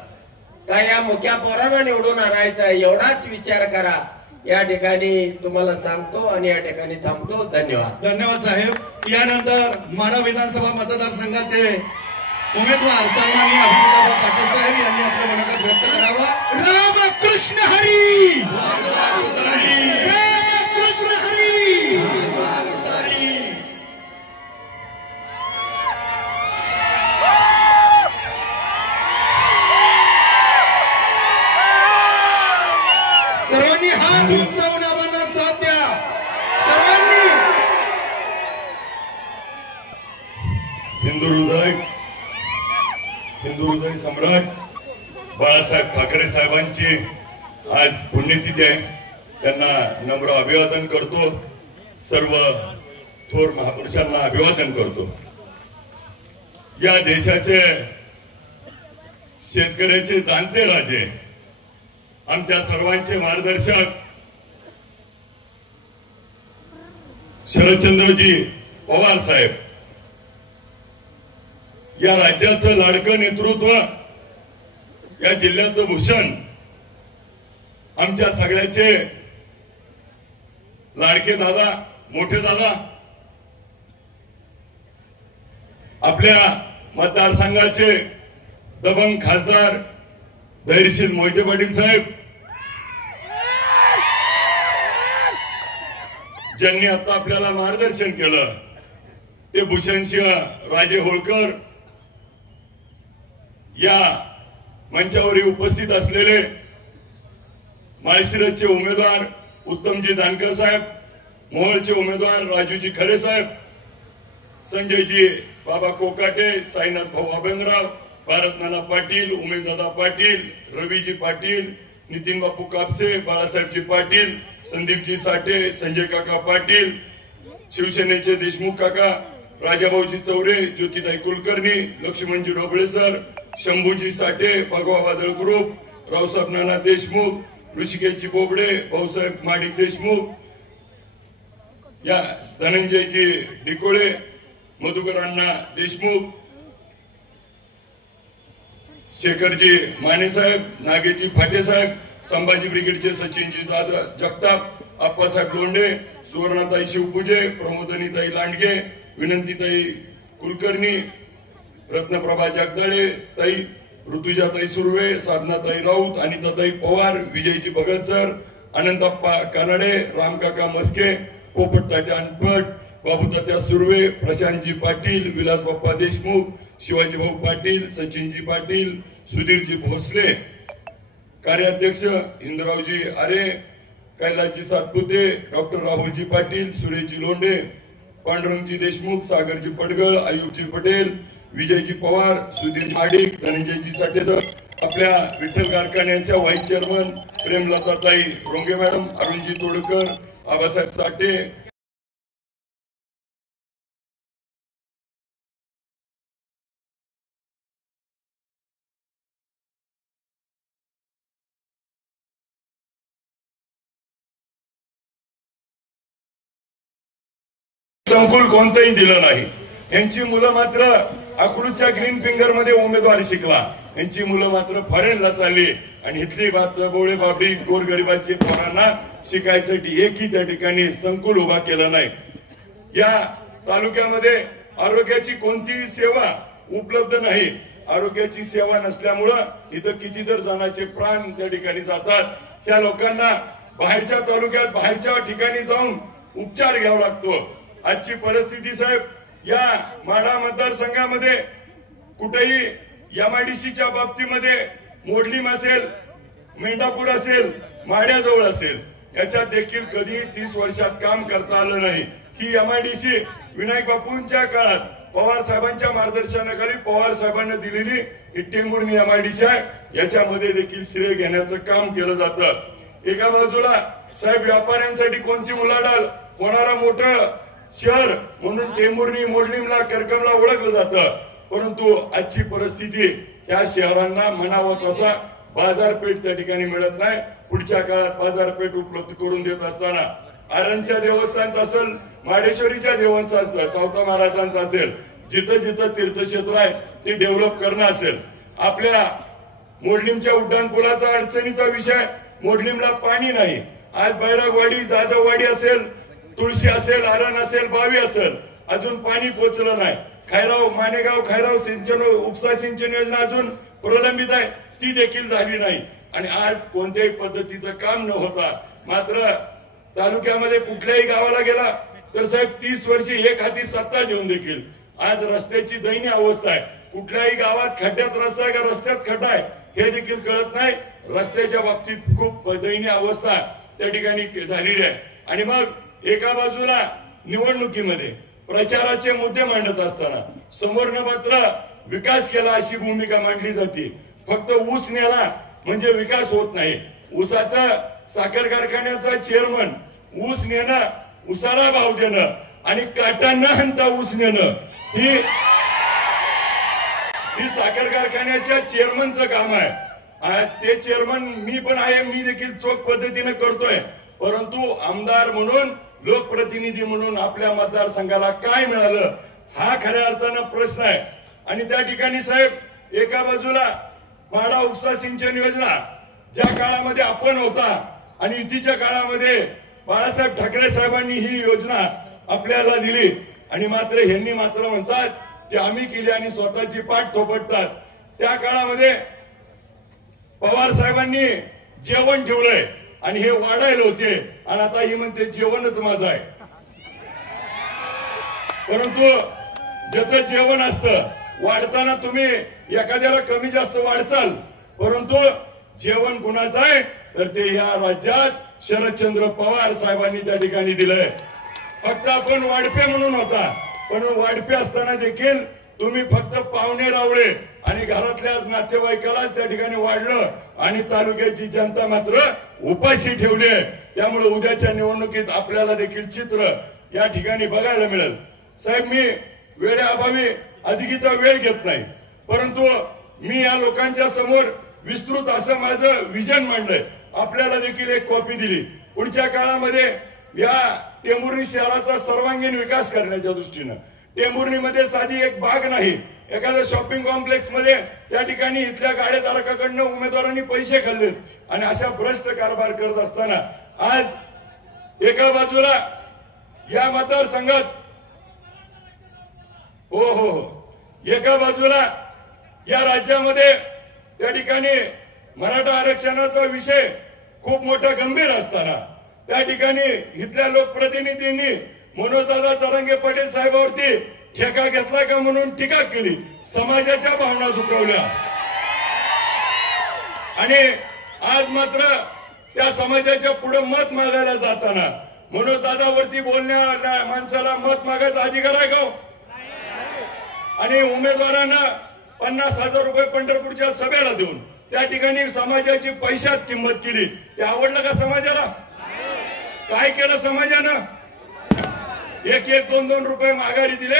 का या मुक्या पोरांना निवडून आणायचं, एवढाच विचार करा. या ठिकाणी तुम्हाला सांगतो आणि या ठिकाणी थांबतो. धन्यवाद. धन्यवाद साहेब. यानंतर माढा विधानसभा मतदारसंघाचे उमेदवार सन्माननीय अभिजिताबा पाटील साहेब यांनी आपलं मनोगत व्यक्त करावं. रामकृष्ण हरी, रामकृष्ण हरी. सर्वांनी हात उंचावून आम्हाला साथ द्या. सर्वांनी हिंदू हृदय सम्राट बाळासाहेब ठाकरे साहेबांची आज पुण्यतिथी आहे. त्यांना नम्र अभिवादन करतो. सर्व थोर महापुरुषांना अभिवादन करतो. या देशाचे शेतकऱ्याचे जाणते राजे, आमच्या सर्वांचे मार्गदर्शक शरदचंद्रजी पवार साहेब, या राज्याचं लाडकं नेतृत्व, या जिल्ह्याचं भूषण, आमच्या सगळ्याचे लाडके दादा, मोठे दादा, आपल्या मतदारसंघाचे दबंग खासदार धैर्यशील मोहिते पाटील साहेब, ज्यांनी आता आपल्याला मार्गदर्शन केलं, ते भूषणसिंह राजे होळकर, या मंचावर उपस्थित असलेले माळशिरसचे उमेदवार उत्तमजी जानकर साहेब, मोहोळचे उमेदवार राजूजी खरे साहेब, संजयजी बाबा कोकाटे, साईनाथ भाऊ अभंगराव, भारत नाना पाटील, उमेशदादा पाटील, रवीजी पाटील, नितीन बापू कापसे, बाळासाहेबजी पाटील, संदीपजी साठे, संजय काका पाटील, शिवसेनेचे देशमुख काका, राजाभाऊजी चौरे, ज्योतिताई कुलकर्णी, लक्ष्मणजी ढोबळे सर, शंभूजी साठे, भगवा वादळ ग्रुप, रावसाहेब नाना देशमुख, ऋषिकेशजी बोबडे, भाऊसाहेब माडिक देशमुख, या धनंजयजी डिकोळे, मधुकर अण्णा देशमुख, शेखरजी माने साहेब, नागेजी फाटे साहेब, संभाजी ब्रिगेडचे सचिनजी जगताप, आप्पासाहेब लोंढे, सुवर्णाताई शिवपूजे, प्रमोदनीताई लांडगे, विनंतीताई कुलकर्णी, रत्नप्रभा जगदाळे ताई, ऋतुजाताई सुर्वे, साधनाताई राऊत, अनिताताई पवार, विजयजी भगत सर, अनंतप्पा कानडे, रामकाका मस्के, पोपट तात्या अनपट, बाबू तात्या सुर्वे, प्रशांतजी पाटील, विलास बाप्पा देशमुख, शिवाजी भाऊ पाटील, सचिनजी पाटील, सुधीरजी भोसले, कार्याध्यक्ष इंद्ररावजी आरे, कैलासजी सातपुते, डॉक्टर राहुलजी पाटील, सुरेशजी लोंढे, पांडुरंगजी देशमुख, सागरजी पडगळ, आयुबजी पटेल, विजयजी पवार, सुधीर माडिक, धनंजयजी साठे सर, आपल्या विठ्ठल कारखान्याच्या व्हाईस चेअरमन प्रेमलताताई रोंगे मॅडम, अरुणजी तोडकर, आबासाहेब साठे, संकुल कोणतंही दिलं नाही. यांची मुलं मात्र अकलूजच्या ग्रीन फिंगर मध्ये उमेदवारी शिकला. यांची मुलं मात्र फॉरेनला चालली आणि इथली मात्र बोळे बाबडी गोरगरिबाची पोरांना शिकायसाठी एकही त्या ठिकाणी संकुल उभा केलं नाही. या तालुक्यामध्ये आरोग्याची कोणतीही सेवा उपलब्ध नाही. आरोग्याची सेवा नसल्यामुळं इथं कितीतर जणांचे प्राण त्या ठिकाणी जातात. त्या लोकांना बाहेरच्या तालुक्यात बाहेरच्या ठिकाणी जाऊन उपचार घ्यावा लागतो. आजची परिस्थिती साहेब, या माढा मतदारसंघामध्ये कुठेही एमआयडीसीच्या बाबतीमध्ये मोडलीम असेल, मेंढापूर असेल, माढ्याजवळ असेल, याच्यात देखील कधी 30 वर्षात काम करता आलं नाही. ही एमआयडीसी विनायक बापूंच्या काळात पवार साहेबांच्या मार्गदर्शनाखाली पवार साहेबांना दिलेली ही टेंभुर्णी एमआयडीसी आहे. याच्यामध्ये देखील श्रेय घेण्याचं काम केलं जातं. एका बाजूला साहेब व्यापाऱ्यांसाठी कोणती उलाढाल होणारा मोठं शहर म्हणून टेंभुर्णी, मोडलीमला, करकमला ओळखलं जातं. परंतु आजची परिस्थिती या शहरांना म्हणावं तसा बाजारपेठ त्या ठिकाणी मिळत नाही. पुढच्या काळात बाजारपेठ उपलब्ध करून देत असताना आरणच्या देवस्थानचं असेल, माडेश्वरीच्या देवस्थानचं, सावता महाराजांचं असेल, जिथं जिथं तीर्थक्षेत्र आहे ते डेव्हलप करणं असेल. आपल्या मोडलीमच्या उड्डाणपुलाचा अडचणीचा विषय, मोडलीमला पाणी नाही. आज बैरागवाडी, जाधववाडी असेल, तुळशी असेल, आरण असेल, बावी असेल, अजून पाणी पोहोचलं नाही. खैराव, मानेगाव खैराव सिंचन उपसा सिंचन योजना अजून प्रलंबित आहे, ती देखील झाली नाही. आणि आज कोणत्याही पद्धतीचं काम न होता मात्र तालुक्यामध्ये कुठल्याही गावाला गेला तर साहेब 30 वर्षे एक हाती सत्ता देऊन देखील आज रस्त्याची दयनीय अवस्था आहे. कुठल्याही गावात खड्ड्यात रस्ता आहे का रस्त्यात खड्डा आहे हे देखील कळत नाही. रस्त्याच्या बाबतीत खूप दयनीय अवस्था त्या ठिकाणी झालेली आहे. आणि मग एका बाजूला निवडणुकीमध्ये प्रचाराचे मुद्दे मांडत असताना समोरनं मात्र विकास केला अशी भूमिका मांडली जाते. फक्त ऊस नेला म्हणजे विकास होत नाही. ऊसाचा साखर कारखान्याचा चेअरमन ऊस नेणं, ऊसाला भाव देणं आणि काटांना हंता ऊस नेणं ही साखर कारखान्याच्या चेअरमनचं काम आहे. ते चेअरमन मी पण आहे, मी देखील चोख पद्धतीने करतोय. परंतु आमदार म्हणून, लोकप्रतिनिधी म्हणून आपल्या मतदारसंघाला काय मिळालं हा खऱ्या अर्थानं प्रश्न आहे. आणि त्या ठिकाणी साहेब एका बाजूला माढा उपसा सिंचन योजना ज्या काळामध्ये आपण होता आणि युतीच्या काळामध्ये बाळासाहेब ठाकरे साहेबांनी ही योजना आपल्याला दिली आणि मात्र ह्यांनी मात्र म्हणतात की आम्ही केली आणि स्वतःची पाठ थोपटतात. त्या काळामध्ये पवार साहेबांनी जेवण ठेवलंय आणि हे वाढायला होते आणि आता ही म्हणते जेवणच माझं आहे. परंतु ज्याचं जेवण असतं वाढताना तुम्ही एखाद्याला कमी जास्त वाढचाल, परंतु जेवण कुणाचं आहे तर ते या राज्यात शरदचंद्र पवार साहेबांनी त्या ठिकाणी दिलंय. फक्त आपण वाढपे म्हणून होता पण वाढपे असताना देखील तुम्ही फक्त पाहुणे रावळे आणि घरातल्या नातेवाईकाला त्या ठिकाणी वाढलं आणि तालुक्याची जनता मात्र उपाशी ठेवली आहे. त्यामुळे उद्याच्या निवडणुकीत आपल्याला देखील चित्र या ठिकाणी बघायला मिळेल. साहेब, मी वेळेअभावी अधिकीचा वेळ घेत नाही, परंतु मी या लोकांच्या समोर विस्तृत असं माझं विजन मांडलंय. आपल्याला देखील एक कॉपी दिली. पुढच्या काळामध्ये या टेंभुर्णी शहराचा सर्वांगीण विकास करण्याच्या दृष्टीनं टेंभुर्णीमध्ये साधी एक बाग नाही, एखाद्या शॉपिंग कॉम्प्लेक्स मध्ये त्या ठिकाणी इथल्या गाडेधारकाकडनं उमेदवारांनी पैसे खाल्लेत आणि अशा भ्रष्ट कारभार करत असताना आज एका बाजूला या मतदारसंघात एका बाजूला या राज्यामध्ये त्या ठिकाणी मराठा आरक्षणाचा विषय खूप मोठा गंभीर असताना त्या ठिकाणी इथल्या लोकप्रतिनिधींनी मनोजदादा जरांगे पाटील साहेबांवरती ठेका घेतला का म्हणून टीका केली, समाजाच्या भावना दुखावल्या आणि आज मात्र त्या समाजाच्या पुढे मत मागायला जाताना मनोजदादावरती बोलण्याला माणसाला मत मागायचा अधिकार आहे का? आणि उमेदवारांना 50,000 रुपये पंढरपूरच्या सभेला देऊन त्या ठिकाणी समाजाची पैशात किंमत केली. ते आवडलं का समाजाला? काय केलं समाजानं? 1-1, 2-2 रुपये माघारी दिले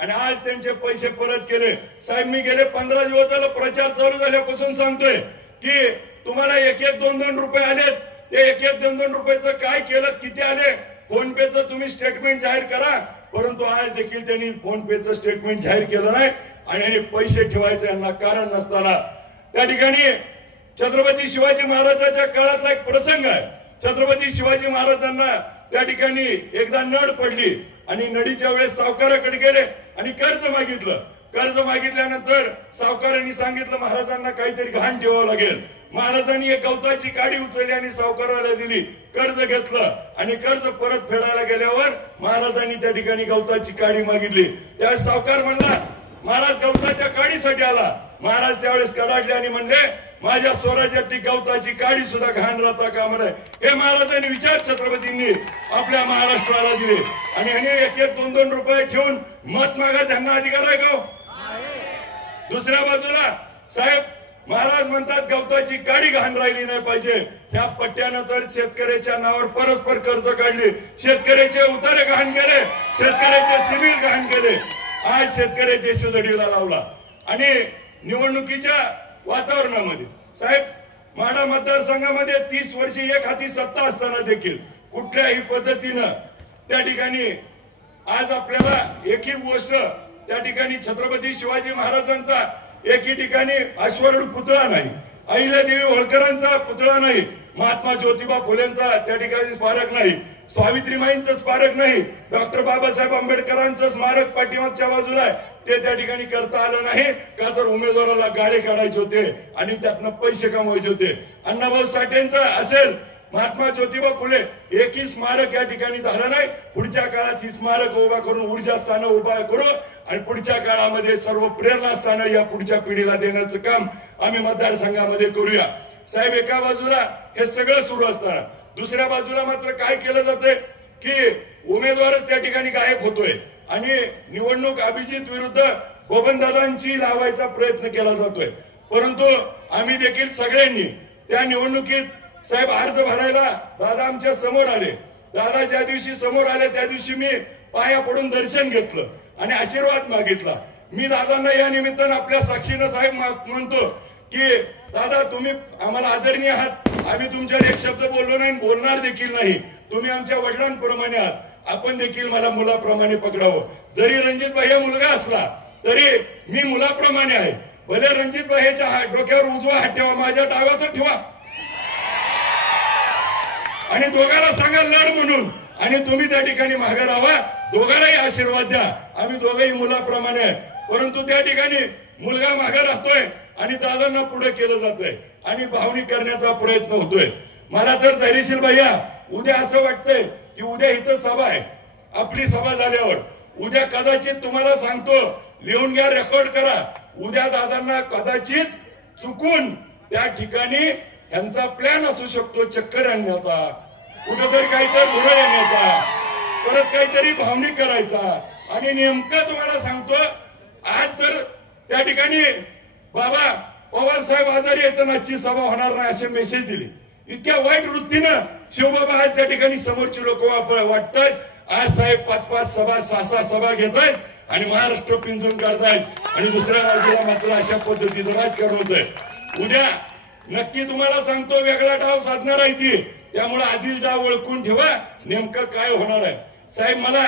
आणि आज त्यांचे पैसे परत केले. साहेब, मी गेले 15 दिवस झालं प्रचार चालू झाल्यापासून सांगतोय की तुम्हाला 1-1, 2-2 रुपये आलेत. ते 1-1, 2-2 रुपयाचं काय केलं, किती आले, फोन पेचं तुम्ही स्टेटमेंट जाहीर करा. परंतु आज देखील त्यांनी फोन पेचं स्टेटमेंट जाहीर केलं नाही आणि पैसे ठेवायचे यांना कारण नसताना त्या ठिकाणी छत्रपती शिवाजी महाराजांच्या काळातला एक प्रसंग आहे. छत्रपती शिवाजी महाराजांना त्या ठिकाणी एकदा नड पडली आणि नडीच्या वेळेस सावकाराकडे गेले आणि कर्ज मागितलं. कर्ज मागितल्यानंतर सावकारांनी सांगितलं महाराजांना काहीतरी घाण ठेवावं लागेल. महाराजांनी एक गवताची काडी उचलली आणि सावकाराला दिली, कर्ज घेतलं आणि कर्ज परत फेडायला गेल्यावर महाराजांनी त्या ठिकाणी गवताची काडी मागितली. त्यावेळेस सावकार म्हणला महाराज गवताच्या काडीसाठी आला. महाराज त्यावेळेस कडाडले आणि म्हणले माझ्या स्वराज्याची गवताची काडी सुद्धा घाण राहता कामा नये. हे महाराजांनी विचार छत्रपतींनी आपल्या महाराष्ट्राला दिले आणि ह्याने 1-1, 2-2 रुपये ठेवून मत मागायचा ह्यांना अधिकार आहे का? दुसऱ्या बाजूला साहेब महाराज म्हणतात गवताची काडी घाण राहिली नाही पाहिजे. ह्या पट्ट्यानं तर शेतकऱ्याच्या नावावर परस्पर कर्ज काढली, शेतकऱ्याचे उतारे घाण केले, शेतकऱ्याचे सिबिल घाण केले. आज शेतकरी देशोधडीला लावला आणि निवडणुकीच्या वातावरणामध्ये साहेब माढा मतदारसंघामध्ये 30 वर्षे एक हाती सत्ता असताना देखील कुठल्याही पद्धतीनं त्या ठिकाणी आज आपल्याला एकही गोष्ट त्या ठिकाणी छत्रपती शिवाजी महाराजांचा एकी ठिकाणी अश्वारूढ पुतळा नाही, अहिल्यादेवी होळकरांचा पुतळा नाही, महात्मा ज्योतिबा फुलेंचा त्या ठिकाणी स्मारक नाही, सावित्रीमाईंचं स्मारक नाही, डॉक्टर बाबासाहेब आंबेडकरांचं स्मारक पाठीमागच्या बाजूला आहे. ते त्या ठिकाणी करता आलं नाही का तर उमेदवाराला गाडे काढायचे होते आणि त्यातनं पैसे कमवायचे होते. अण्णाभाऊ साठेंचं असेल, महात्मा ज्योतिबा फुले, एकही स्मारक या ठिकाणी झालं नाही. पुढच्या काळात ही स्मारक उभा करून ऊर्जा स्थानं उभा करू आणि पुढच्या काळामध्ये सर्व प्रेरणा स्थानं या पुढच्या पिढीला देण्याचं काम आम्ही मतदारसंघामध्ये करूया. साहेब एका बाजूला हे सगळं सुरू असताना दुसऱ्या बाजूला मात्र काय केलं जातंय की उमेदवारच त्या ठिकाणी गायब होतोय आणि निवडणूक अभिजित विरुद्ध गोबंदादांची लावायचा प्रयत्न केला जातोय. परंतु आम्ही देखील सगळ्यांनी त्या निवडणुकीत साहेब अर्ज भरायला दादा आमच्या समोर आले. दादा ज्या दिवशी समोर आले त्या दिवशी मी पाया पडून दर्शन घेतलं आणि आशीर्वाद मागितला. मी दादांना या निमित्तानं आपल्या साक्षीनं साहेब म्हणतो की दादा तुम्ही आम्हाला आदरणीय आहात, आम्ही तुमच्यावर एक शब्द बोललो नाही, बोलणार देखील नाही. तुम्ही आमच्या वडिलांप्रमाणे आहात, आपण देखील मला मुलाप्रमाणे पकडावं. जरी रणजित भाई मुलगा असला तरी मी मुलाप्रमाणे आहे. भले रणजित भाईच्या डोक्यावर उजवा हात ठेवा, माझ्या डाव्याचा ठेवा आणि दोघांना सांगा लढ म्हणून आणि तुम्ही त्या ठिकाणी मागे राहा, दोघांनाही आशीर्वाद द्या. आम्ही दोघंही मुलाप्रमाणे आहे. परंतु त्या ठिकाणी मुलगा मागे राहतोय आणि दादांना पुढे केलं जातोय आणि भावनिक करण्याचा प्रयत्न होतोय. मला तर धैर्यशील भैया उद्या असं वाटतंय की उद्या इथं सभा आहे, आपली सभा झाल्यावर उद्या कदाचित तुम्हाला सांगतो, लिहून घ्या, रेकॉर्ड करा, उद्या दादांना कदाचित चुकून त्या ठिकाणी ह्यांचा प्लॅन असू शकतो चक्कर आणण्याचा, कुठेतरी काहीतरी भुरळ येण्याचा, परत काहीतरी भावनिक करायचा. आणि नेमकं तुम्हाला सांगतो, आज तर त्या ठिकाणी बाबा पवार साहेब आजारी येताना आजची सभा होणार नाही असे मेसेज दिले. इतक्या वाईट वृत्तीनं शिवबाबा आज त्या ठिकाणी समोरची लोक वाटतात. आज साहेब 5-5 सभा 6-6 सभा घेत आहेत आणि महाराष्ट्र पिंजून काढतायत आणि दुसऱ्या बाजूला मात्र अशा पद्धतीचं राजकारण होत आहे. उद्या नक्की तुम्हाला सांगतो वेगळा डाव साधणार आहे ती. त्यामुळे आधीच डाव ओळखून ठेवा नेमकं काय होणार आहे. साहेब मला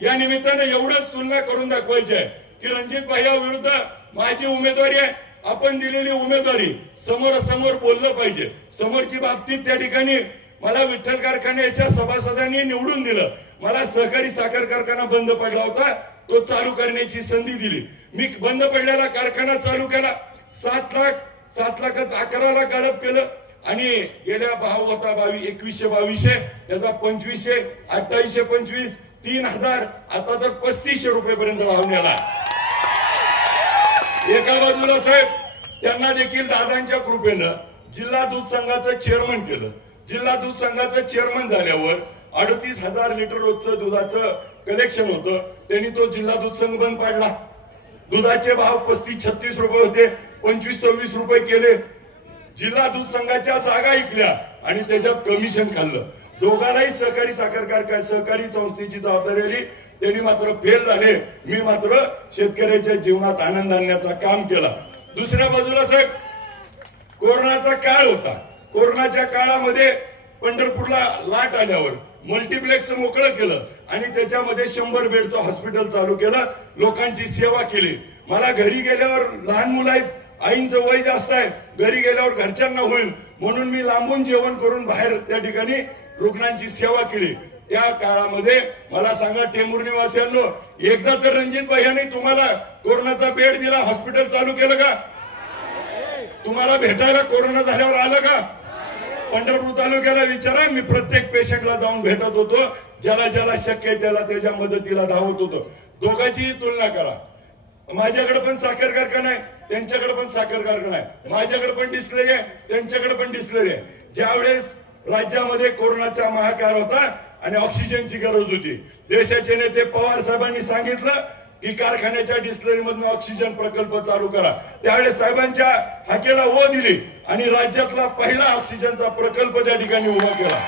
या निमित्तानं एवढंच तुलना करून दाखवायची आहे की रणजित भैया विरुद्ध माझी उमेदवारी आहे. आपण दिलेली उमेदवारी समोरासमोर बोललं पाहिजे. समोरची बाबतीत त्या ठिकाणी मला विठ्ठल कारखान्याच्या सभासदांनी निवडून दिलं. मला सहकारी साखर कारखाना बंद पडला होता, तो चालू करण्याची संधी दिली. मी बंद पडलेला कारखाना चालू केला. 7 लाखाच 11 लाख गाळप केलं आणि गेल्या भाव होता 2100-2200, त्याचा 2500, 2825, 3000, आता तर 3500 रुपयेपर्यंत भाव नेला. एका बाजूला साहेब त्यांना देखील दादांच्या कृपेनं जिल्हा दूध संघाचं चेअरमन केलं. जिल्हा दूध संघाचं चेअरमन झाल्यावर 38,000 लिटर रोजचं दुधाचं कलेक्शन होतं. त्यांनी तो जिल्हा दूध संघ बंद पाडला. दुधाचे भाव 35-36 रुपये होते, 25-26 रुपये केले. जिल्हा दूध संघाच्या जागा ऐकल्या आणि त्याच्यात कमिशन खाल्लं. दोघांनाही सहकारी साखर कारखाना सहकारी संस्थेची जबाबदारी आली. त्यांनी मात्र फेल झाले. मी मात्र शेतकऱ्याच्या जीवनात आनंद आणण्याचं काम केला. दुसऱ्या बाजूला साहेब कोरोनाचा काळ होता. कोरोनाच्या काळामध्ये पंढरपूरला लाट आल्यावर मल्टीप्लेक्स मोकळं केलं आणि त्याच्यामध्ये 100 बेडचं हॉस्पिटल चालू केलं. लोकांची सेवा केली. मला घरी गेल्यावर लहान मुलं आहेत, आईंचं वय जास्त आहे, घरी गेल्यावर घरच्यांना होईल म्हणून मी लांबून जेवण करून बाहेर त्या ठिकाणी रुग्णांची सेवा केली. त्या काळामध्ये मला सांगा टेंभूर निवासियांनो, एकदा तर रणजित भैयाने तुम्हाला कोरोनाचा बेड दिला, हॉस्पिटल चालू केलं का? तुम्हाला भेटायला कोरोना झाल्यावर आलं का? पंढरपूर तालुक्याला विचारा, मी प्रत्येक पेशंटला जाऊन भेटत होतो. ज्याला ज्याला शक्य आहे त्याला त्याच्या मदतीला धावत होतो. दोघांची तुलना करा. माझ्याकडे पण साखर कारखाना आहे, त्यांच्याकडे पण साखर कारखाना आहे. माझ्याकडे पण डिस्प्ले आहे, त्यांच्याकडे पण डिस्प्ले आहे. ज्यावेळेस राज्यामध्ये कोरोनाचा महाकाळ होता आणि ऑक्सिजनची गरज होती, देशाचे नेते पवार साहेबांनी सांगितलं की कारखान्याच्या डिस्टिलरी मधून ऑक्सिजन प्रकल्प चालू करा. त्यावेळेस साहेबांच्या हाकेला ओ दिली आणि राज्यातला पहिला ऑक्सिजनचा प्रकल्प त्या ठिकाणी उभा केला.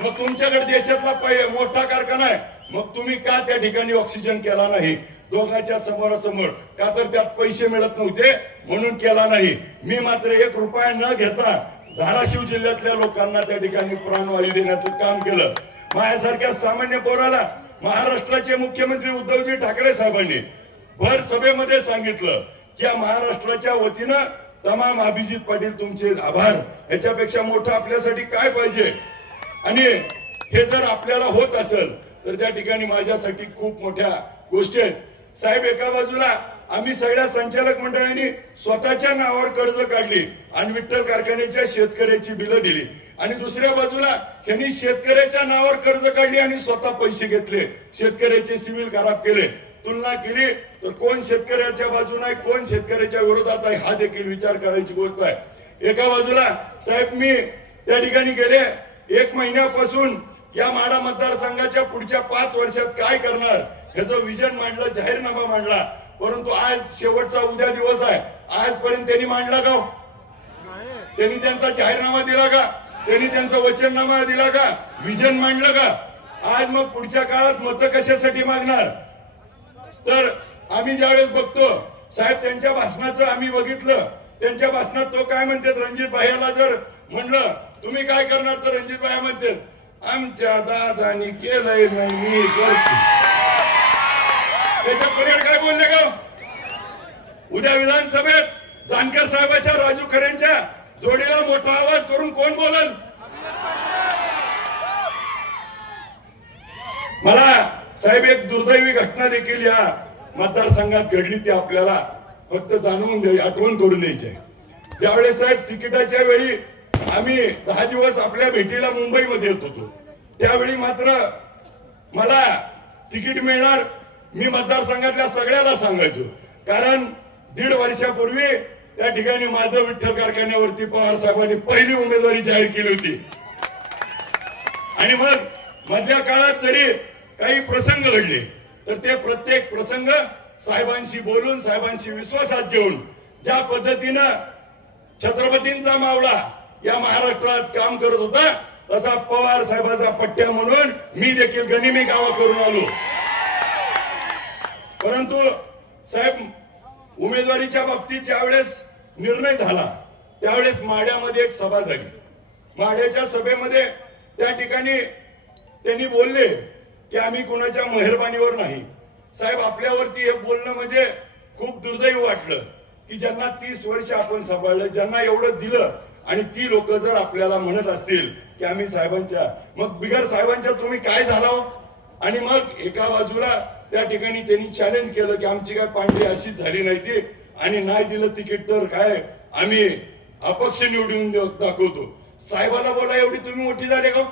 मग तुमच्याकडे देशातला मोठा कारखाना आहे, मग तुम्ही का त्या ठिकाणी ऑक्सिजन केला नाही? दोघांच्या समोरासमोर. का तर त्यात पैसे मिळत नव्हते म्हणून केला नाही. मी मात्र 1 रुपया न घेता धाराशिव जिल्ह्यातल्या लोकांना त्या ठिकाणी प्राणवायू देण्याचं काम केलं. माझ्यासारख्या सामान्य पोराला महाराष्ट्राचे मुख्यमंत्री उद्धवजी ठाकरे साहेबांनी भर सभेमध्ये सांगितलं की या महाराष्ट्राच्या वतीनं तमाम अभिजित पाटील तुमचे आभार. ह्याच्यापेक्षा मोठं आपल्यासाठी काय पाहिजे? आणि हे जर आपल्याला होत असेल तर त्या ठिकाणी माझ्यासाठी खूप मोठ्या गोष्टी आहेत. साहेब एका बाजूला आम्ही सगळ्या संचालक मंडळांनी स्वतःच्या नावावर कर्ज काढली आणि विठ्ठल कारखान्याच्या शेतकऱ्याची बिलं दिली आणि दुसऱ्या बाजूला यांनी शेतकऱ्याच्या नावावर कर्ज काढली आणि स्वतः पैसे घेतले, शेतकऱ्याचे सिव्हिल खराब केले. तुलना केली तर कोण शेतकऱ्याच्या बाजूने आहे, कोण शेतकऱ्याच्या विरोधात आहे हा देखील विचार करायची गोष्ट आहे. एका बाजूला साहेब मी त्या ठिकाणी गेले 1 महिन्यापासून या माढा मतदारसंघाच्या पुढच्या 5 वर्षात काय करणार ह्याचं विजन मांडलं, जाहीरनामा मांडला. परंतु आज शेवटचा उद्या दिवस आहे. आजपर्यंत त्यांनी मांडला का? त्यांनी त्यांचा जाहीरनामा दिला का? त्यांनी त्यांचा वचननामा दिला का? विजन मांडलं का? आज मग पुढच्या काळात मतं कशासाठी मागणार? तर आम्ही ज्यावेळेस बघतो साहेब त्यांच्या भाषणाचं आम्ही बघितलं, त्यांच्या भाषणात तो काय म्हणतात, रणजित भाईला जर म्हणलं तुम्ही काय करणार तर रणजित भाई म्हणतात आमच्या दादानी केलंय नाही मी करतो. त्याच्या पर्याय काय बोलले का? उद्या विधानसभेत जानकर साहेबाच्या राजू खरेंच्या जोडीला मोठा आवाज करून कोण बोलल? मला साहेब एक दुर्दैवी घटना देखील या मतदारसंघात घडली, ती आपल्याला फक्त जाणून द्यायची, आठवण करून द्यायची. ज्यावेळेस साहेब तिकिटाच्या वेळी आम्ही 10 दिवस आपल्या भेटीला मुंबईमध्ये येत होतो, त्यावेळी मात्र मला तिकीट मिळणार मी मतदारसंघातल्या सगळ्याला सांगायचो. कारण 1.5 वर्षापूर्वी त्या ठिकाणी माझं विठ्ठल कारखान्यावरती पवार साहेबांनी पहिली उमेदवारी जाहीर केली होती. आणि मग मधल्या काळात जरी काही प्रसंग घडले तर ते प्रत्येक प्रसंग साहेबांशी बोलून साहेबांशी विश्वासात घेऊन ज्या पद्धतीनं छत्रपतींचा मावळा या महाराष्ट्रात काम करत होता तसा पवार साहेबांचा पट्ट्या म्हणून मी देखील गनिमी गावा करून आलो. परंतु साहेब उमेदवारीच्या बाबतीत ज्यावेळेस निर्णय झाला त्यावेळेस माढ्यामध्ये एक सभा झाली. माढ्याच्या सभेमध्ये त्या ठिकाणी त्यांनी बोलले की आम्ही कोणाच्या मेहरबानीवर नाही. साहेब आपल्यावरती हे बोलणं म्हणजे खूप दुर्दैव वाटलं की ज्यांना 30 वर्ष आपण सांभाळलं ज्यांना एवढं दिलं आणि ती लोक जर आपल्याला म्हणत असतील की आम्ही साहेबांच्या मग बिगर साहेबांच्या तुम्ही काय झालो. आणि मग एका बाजूला त्या ठिकाणी त्यांनी चॅलेंज केलं की आमची काय पांढरी अशीच झाली नाही ती आणि नाही दिलं तिकीट तर काय आम्ही अपक्ष निवडून दाखवतो. साहेबांना बोला एवढी तुम्ही मोठी झाले का.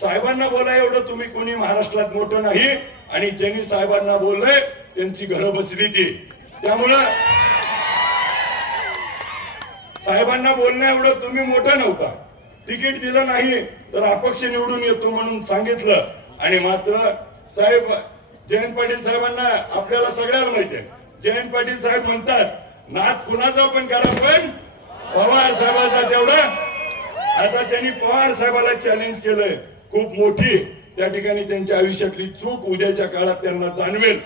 साहेबांना बोला एवढं तुम्ही कोणी महाराष्ट्रात मोठं नाही आणि ज्यांनी साहेबांना बोललंय त्यांची घरं बसली ती. त्यामुळं साहेबांना बोलणं एवढं तुम्ही मोठं नव्हता. तिकीट दिलं नाही तर अपक्ष निवडून येतो म्हणून सांगितलं आणि मात्र साहेब जयंत पाटील साहेबांना आपल्याला सगळ्याला माहिती आहे. जयंत पाटील साहेब म्हणतात नाद कुणाचा पण करा पण पवार साहेबाचा तेवढं. आता त्यांनी पवार साहेबाला चॅलेंज केलंय खूप मोठी. त्या ठिकाणी त्यांच्या आयुष्यातली चूक उद्याच्या काळात त्यांना जाणवेल.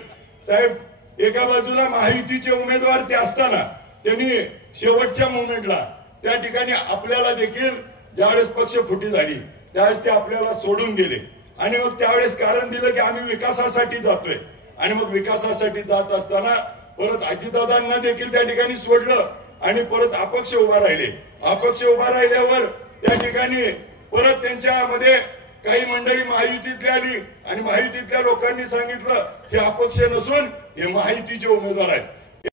साहेब एका बाजूला महायुतीचे उमेदवार ते असताना त्यांनी शेवटच्या मोमेंटला त्या ठिकाणी आपल्याला देखील ज्यावेळेस पक्ष फुटी झाली त्यावेळेस ते आपल्याला सोडून गेले आणि मग त्यावेळेस कारण दिलं की आम्ही विकासासाठी जातोय. आणि मग विकासासाठी जात असताना परत अजितदादांना देखील त्या ठिकाणी सोडलं आणि परत अपक्ष उभा राहिले. अपक्ष उभा राहिल्यावर त्या ठिकाणी परत त्यांच्यामध्ये काही मंडळी महायुतीतली आली आणि महायुतीतल्या लोकांनी सांगितलं हे अपक्ष नसून हे महायुतीचे उमेदवार आहेत.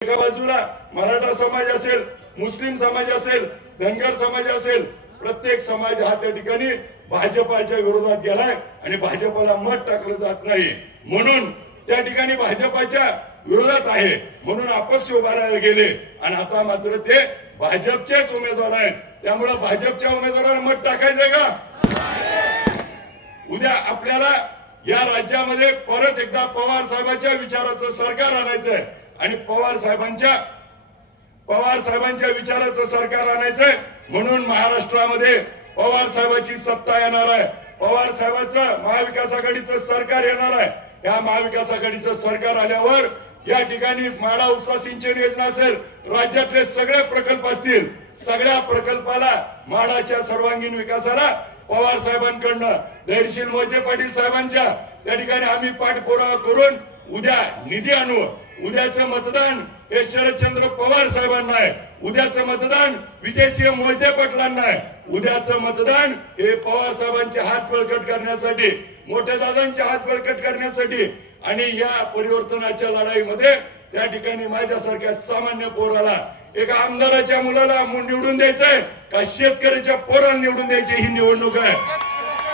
एका बाजूला मराठा समाज असेल मुस्लिम समाज असेल धनगर समाज असेल प्रत्येक समाज हा त्या ठिकाणी भाजपाच्या विरोधात गेलाय आणि भाजपाला मत टाकलं जात नाही म्हणून त्या ठिकाणी भाजपाच्या विरोधात आहे म्हणून अपक्ष उभा राहायला गेले आणि आता मात्र ते भाजपचेच उमेदवार आहेत. त्यामुळे भाजपच्या उमेदवाराला मत टाकायचंय का. उद्या आपल्याला या राज्यामध्ये परत एकदा पवार साहेबांच्या विचाराचं सरकार आणायचंय आणि पवार साहेबांच्या विचाराचं सरकार आणायचंय म्हणून महाराष्ट्रामध्ये पवार साहेबांची सत्ता येणार आहे. पवार साहेबांचं महाविकास आघाडीचं सरकार येणार आहे. या महाविकास आघाडीचं सरकार आल्यावर या ठिकाणी माडा उपसा सिंचन योजना असेल राज्यातले सगळे प्रकल्प असतील सगळ्या प्रकल्पाला माडाच्या सर्वांगीण विकासाला पवार साहेबांकडनं धैर्यशील मोहिते पाटील साहेबांच्या त्या ठिकाणी आम्ही पाठपुरावा करून उद्या निधी आणू. उद्याचं मतदान हे शरदचंद्र पवार साहेबांना आहे. उद्याचं मतदान विजयसिंह मोहिते पाटलांना आहे. उद्याचं मतदान हे पवार साहेबांचे हात बळकट करण्यासाठी मोठ्या दादांचे हात बळकट करण्यासाठी आणि या परिवर्तनाच्या लढाईमध्ये त्या ठिकाणी माझ्यासारख्या सामान्य पोराला एका आमदाराच्या मुलाला निवडून द्यायचंय का शेतकऱ्याच्या पोराला निवडून द्यायची ही निवडणूक आहे.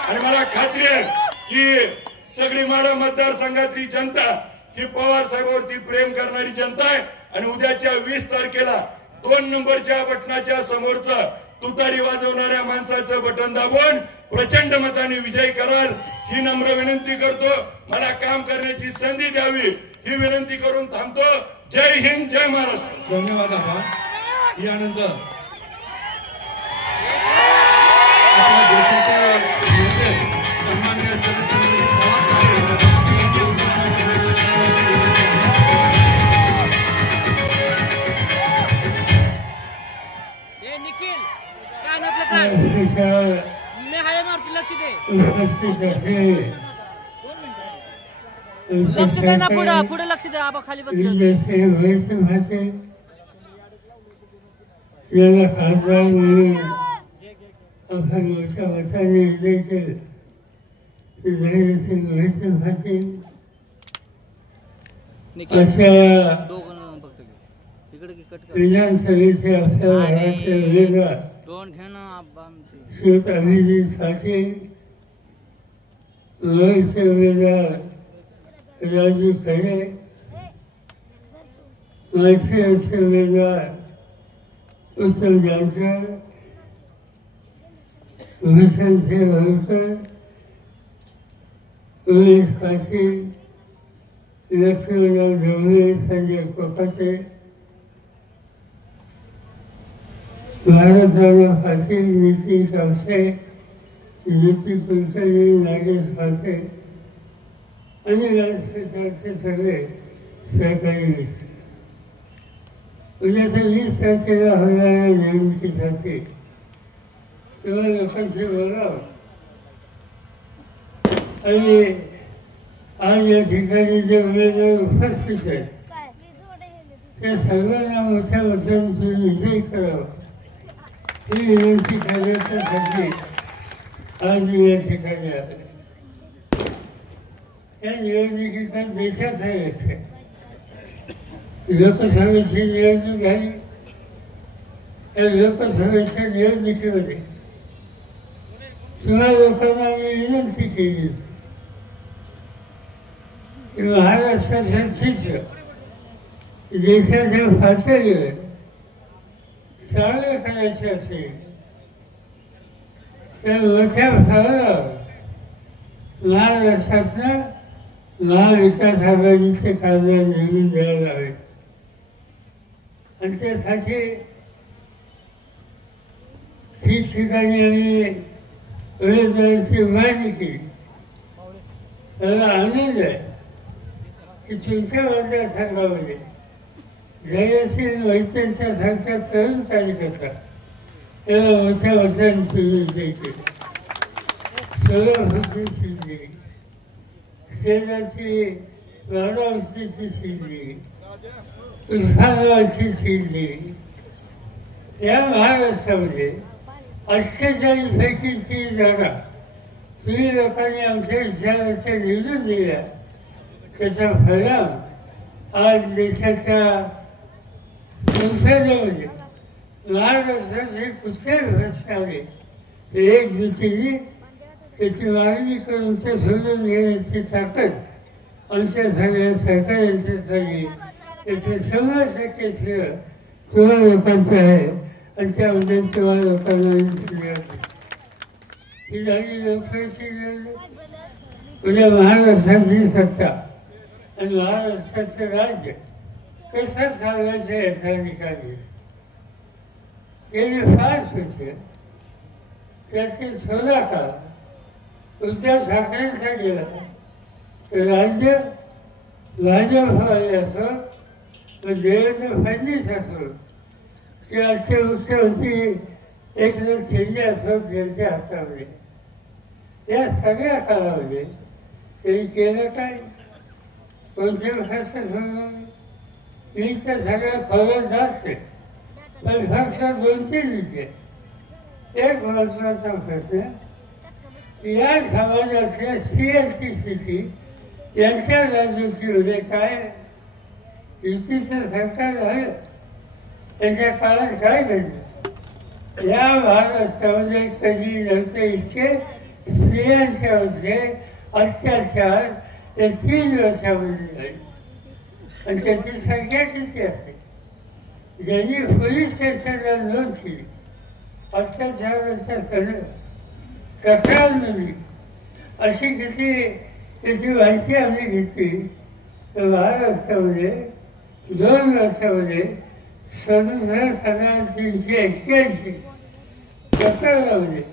आणि मला खात्री आहे की सगळी माडा मतदारसंघातली जनता ही पवार साहेबांवरती प्रेम करणारी जनता आहे आणि उद्याच्या 20 तारखेला 2 नंबरच्या बटनाच्या समोरचं तुतारी वाजवणाऱ्या माणसाचं बटन दाबून प्रचंड मताने विजयी कराल ही नम्र विनंती करतो. मला काम करण्याची संधी द्यावी ही विनंती करून थांबतो. जय हिंद जय महाराष्ट्र. धन्यवाद आभार. यानंतर आपल्या देशाचे नेते सन्माननीय शरदचंद्रजी पवार साहेब निखिल कानातलं काढ मी हाय मारती लक्ष दे ना पुढे लक्ष दे. आबा खाली बसले याला खासदार म्हणून अफाट मोठ्या मताने विजय केले. धैर्यसिंग मोहिते पाटील अशा विधानसभेचे आपल्या भागाचे उमेदवार श्रीयुत अभिजित पाटील लोणीचे उमेदवार राजू खरे माळशिरसचे उमेदवार उत्तम जानकर भूषणसिंह होळकर उमेश पाटील, लक्ष्मणराव ढवळे, संजय कोकाटे, महाराजराव पाटील, नितीन कावसे, ज्योती कुलकर्णी, नागेश पाटे आणि व्यासपीठाचे सगळे सहकारी मित्र. उद्याच्या 20 तारखेला होणाऱ्या निवडणुकीसाठी तेव्हा लोकांशी बोलावं आणि आज या ठिकाणी जे उमेदवार उपस्थित आहेत त्या सर्वांना मोठ्या मतांची विजयी करावं ही विनंती करण्यासाठी आज मी या ठिकाणी आले. या निवडणुकीचा देशाचा एक आहे. लोकसभेची निवडणूक आहे. या लोकसभेच्या निवडणुकीमध्ये तुम्हा लोकांना मी विनंती केली की महाराष्ट्राचं चित्र देशाच्या पातळीवर चांगलं करायचे असेल तर मोठ्या फळावर महाराष्ट्रातनं महाविकास आघाडीचे खासदार निवडून द्यायला हवेत. आणि त्यासाठी ठिकठिकाणी आम्ही उमेदवारांची उभारणी केली. त्याला आनंद आहे की तुमच्या मतदारसंघामध्ये जयश्री वैद्यांच्या सारख्या तरुण कार्यकर्ता त्याला मोठ्या मतांची विजयी केली. सोलापूरची शिंदे, शेजारची वाराणसीची शिंदे, उस्मानाबादची शिंदे, या महाराष्ट्रामध्ये 48पैकी 30 जागा तुम्ही लोकांनी आमच्या विचाराच्या निवडून दिल्या. त्याचा परिणाम आज देशाच्या संसदेमध्ये महाराष्ट्राचे कुठे प्रश्न आले एक दिवशी त्याची मागणी करून ते सोडून घेण्याची ताकद आमच्या सगळ्या सरकारच्या झाली. त्याचे 100% श्रेय तुम्हा लोकांचं आहे आणि त्याबद्दल तुम्हा लोकांना ही झाली लोकशाहीची निवडणूक. उद्या महाराष्ट्राची सत्ता आणि महाराष्ट्राचं राज्य कसं चालवायचं याचा निकाल घेत. गेली 5 वर्ष त्याचे 16 काळ उद्धव ठाकरेंचा गेला तर राज्य भाजपवाले असो व देवेंद्र फडणवीस असो की आजचे मुख्यमंत्री एकनाथ शिंदे असो यांच्या हातामध्ये या सगळ्या काळामध्ये त्यांनी केलं काय? कोणत्या प्रकारचं सोडवलं? मी तर सगळ्या खोलात जास्त आहे पण फक्त 2-3 विषय. एक महत्वाचा प्रश्न या समाजातल्या स्त्रियांची स्थिती यांच्या राज्याची काय युतीचं सरकार झालं त्याच्या काळात काय घडलं? या महाराष्ट्रामध्ये कधी नव्हतं इतके स्त्रियांच्यावरचे अत्याचार ते 3 वर्षामध्ये झाले. आणि त्याची संख्या किती असते? ज्यांनी पोलीस स्टेशनला नोंद केली अत्याचाराच्या तक्रार नोंदली अशी किती त्याची माहिती आम्ही घेतली तर महाराष्ट्रामध्ये 2 वर्षामध्ये 37,381 तक्रारामध्ये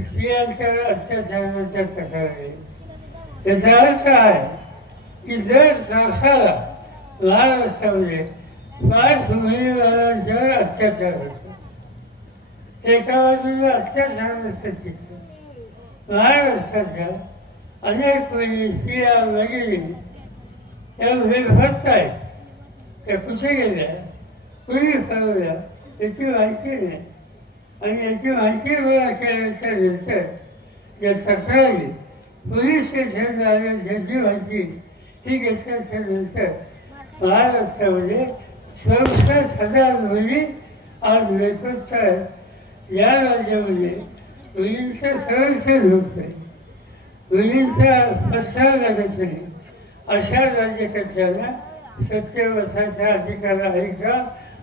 स्त्रियांच्या अत्याचाराच्या तक्रारी. त्याचा अर्थ आहे की दर तासाला महाराष्ट्रामध्ये 5 उमेदवारांच्यावर अत्याचार होतो. एका बाजूला अत्याचाराचं चित्र महाराष्ट्राच्या अनेक स्त्रिया वगैरे त्या बेफस्त आहेत. त्या कुठे गेल्या कुणी कळवल्या याची माहिती नाही. आणि याची माहिती गोळा केल्याच्या नंतर ज्या तक्रारी पोलीस स्टेशनला आल्या त्याची माहिती ही घेतल्याच्या नंतर महाराष्ट्रामध्ये 64,000 मुली आज बेपत्ता आहेत. या राज्यामध्ये मुलींचं संरक्षण होत नाही, मुलींचा पत्ता लागत नाही. अशा राज्यकर्त्यांना सत्यवसाचा अधिकार आहे का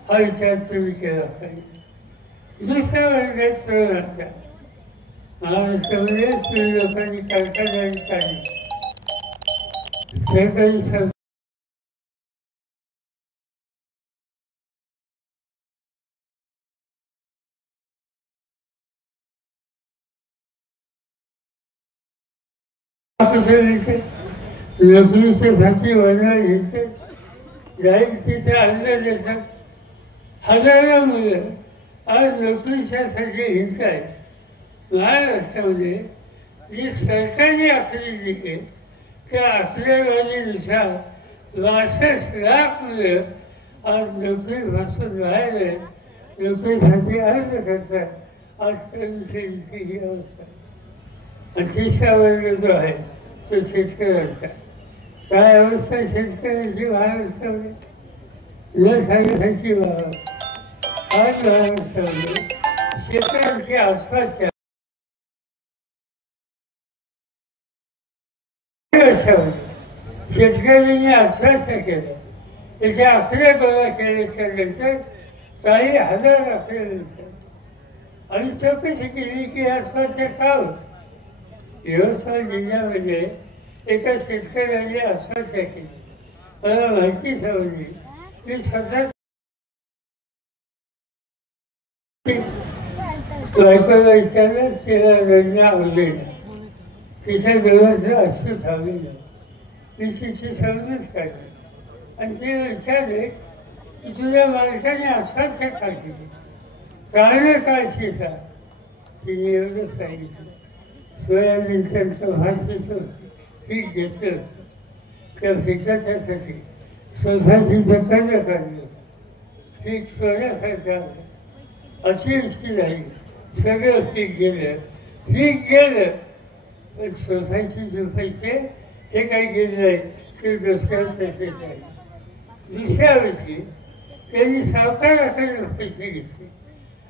हा विचार तुम्ही केला पाहिजे. दुसऱ्या वर्गात सोडण्याचा महाराष्ट्रामध्ये स्त्री लोकांनी कारखानदारी काढली सरकारी संस्था नोकरीसाठी वळणार घ्यायचे जाईल तिथे अन्न देतात. हजारो मुलं आज नोकरीच्यासाठी हिंसा आहेत. महाराष्ट्रामध्ये जी सरकारी आकडी जी आहे त्या आकडेवारीनुसार 62 लाख मुलं आज नोकरीपासून बाहेर आहेत. नोकरीसाठी अर्ज करतात. आज त्यांची ही अवस्था. तिसरा वर्ग जो आहे तो शेतकऱ्यांचा. काय अवस्था शेतकऱ्याची महाराष्ट्रामध्ये न सांगण्यासारखी आज महाराष्ट्रामध्ये शेतकऱ्यांच्या आसपासच्या शेतकऱ्यांनी आश्वासन केलं. त्याचे आकडे गोळा केल्याच्या नंतर काही हजार आकडे नंतर आणि चौकशी केली की आश्वासन का होत. यवतमाळ जिल्ह्यामध्ये एका शेतकऱ्याने आश्वासन केली. मला माहिती समजली की स्वतः बायकोला विचारलं तिला रडणं आवडेल. तिच्या डोळ्याचं अश्रू थांबलेलं. मी तिची समजूत काढली आणि तिला विचारले की तुझ्या माणसाने आश्वासन का केली, कारण काय शिका. तिने एवढं सांगितलं सोयाबीनचं भाषेचं पीक घेतलं त्या पिकाच्यासाठी सोसायटीचं कर्ज काढलं. पीक सोन्यासारखं आलं. अतिवृष्टी झाली. सगळं पीक गेलं. पीक गेलं पण सोसायटीचे पैसे हे काही गेले नाही ते दुसऱ्या पैसे नाही. दुसऱ्या वर्षी त्यांनी सावकाराकडे पैसे घेतले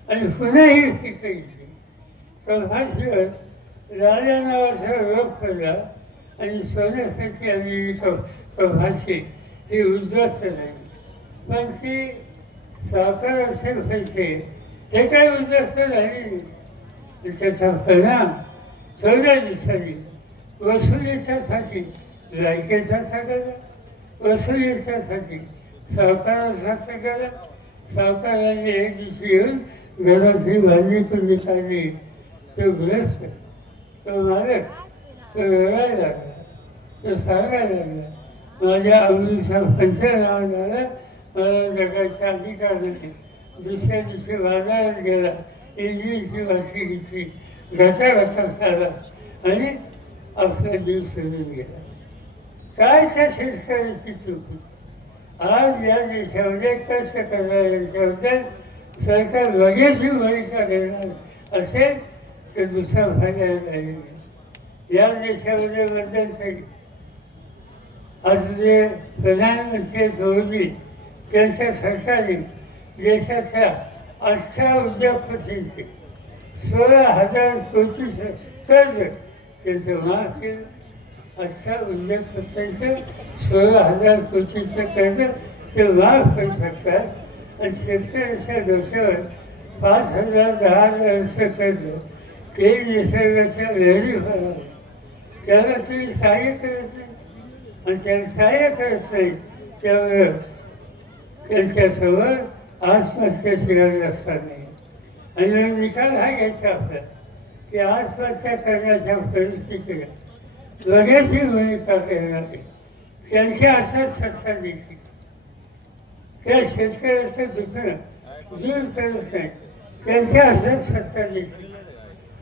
आणि पुन्हा ही पिकं घेतली. संभाषीवर लाल्या नावाचा रोग पडला आणि सोन्यासाठी आलेली प्रभाषी ही उद्ध्वस्त झाली. पण ती सावकाराचे पैसे हे काही उद्ध्वस्त झाले नाही. त्याचा परिणाम 14 दिवसांनी वसुलीच्यासाठी लायकेचा सगळा, वसुलीच्यासाठी सावकाराचा सगळा. सावकाराने एक दिवशी येऊन घरातली भाजी कुंडी काढली. तो ग्रस्त तो मालक तो रडायला लागला. तो सांगायला लागला माझ्या अमृतचा पंचनामा झाला. मला जगाच्या अधिकार नाही. दुसऱ्या दिवशी बाजारात गेला. इंजिनची वाशी घेतली. घसा खाला आणि आपला जीव सोडून गेला. काय त्या शेतकऱ्याची चूक. आज या देशामध्ये कष्ट करणाऱ्यांच्याबद्दल सरकार लगेच ही भूमिका घेणार असेल तर दुसरा फायदा नाही. या देशामध्ये बदलसाठी आज जे प्रधानमंत्री मोदी त्यांच्या सरकारने देशाच्या 8 उद्योगपतींचे 16,000 कोटीचं कर्ज त्याचं माफ केलं. 8 उद्योगपतींचं 16,000 कोटीचं कर्ज ते माफ करू शकतात आणि शेतकऱ्याच्या डोक्यावर 5,000 10,000 कर्ज ते निसर्गाच्या लहरी भरावं. त्याला तुम्ही सहाय्य करत नाही आणि त्याला सहाय्य करत नाही. त्यामुळं त्यांच्यासमोर आत्महत्याची रस्ता नाही. आणि निकाल हा घ्यायचा आपला की आत्महत्या करण्याच्या परिस्थितीला लगेच ही भूमिका करणार आहे. त्यांच्या हातात सत्ता द्यायची. त्या शेतकऱ्याचं दुःख दूर करत नाही. त्यांच्या हातात सत्ता द्यायची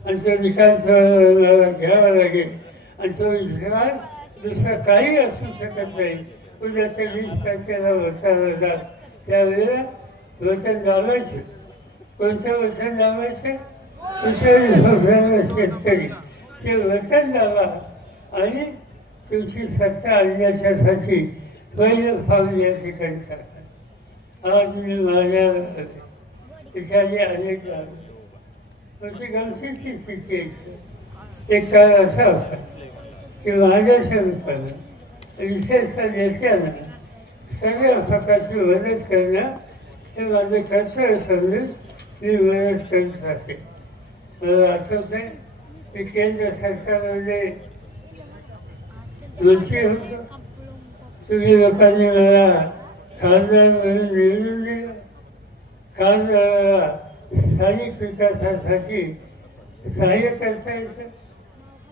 आणि तो निकाल घ्यावा लागेल. आणि तो निकाल दुसरा काही असू शकत नाही. उद्याच्या 20 तारखेला वचन जात त्यावेळेला वचन लावायचं. कोणतं वचन लावायचं? शेतकरी ते वचन लावा आणि तुमची सत्ता आणण्याच्यासाठी पहिलं पाऊल या ठिकाणी टाका. आज मी माझ्या त्याच्याने अनेक लागले. पण ती गमतीची स्थिती आहे. एक काळ असा होता की माझ्या स्वरूपानं विशेषतः नेत्यांना सगळ्या प्रकारची मदत करणं हे माझं कर्तव्य समजून मी मदत करत असे. मला आठवतंय की केंद्र सरकारमध्ये मंत्री होतो तुम्ही लोकांनी मला खासदार म्हणून निवडून दिलं. खासदाराला स्थानिक विकासासाठी सहाय्य करता येतं.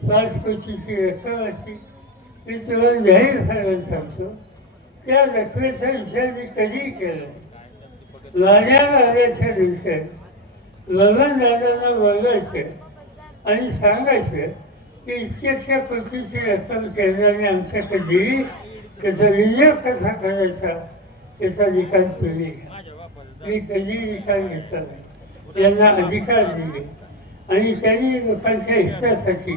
5 कोटीची रक्कम अशी मी तुम्हाला जाहीर करायला सांगतो. त्या रकमेचा विचार मी कधी केला. लाड्याला आल्याच्या नंतर लग्न दादांना बोलायचं आणि सांगायचं की इतक्या कोटीची रक्कम केंद्राने आमच्याकडे दिली, त्याचा विनियोग कसा करायचा त्याचा निकाल तुम्ही घ्या. मी कधी निकाल घेतला नाही. यांना अधिकार दिले आणि त्यांनी लोकांच्या हितासाठी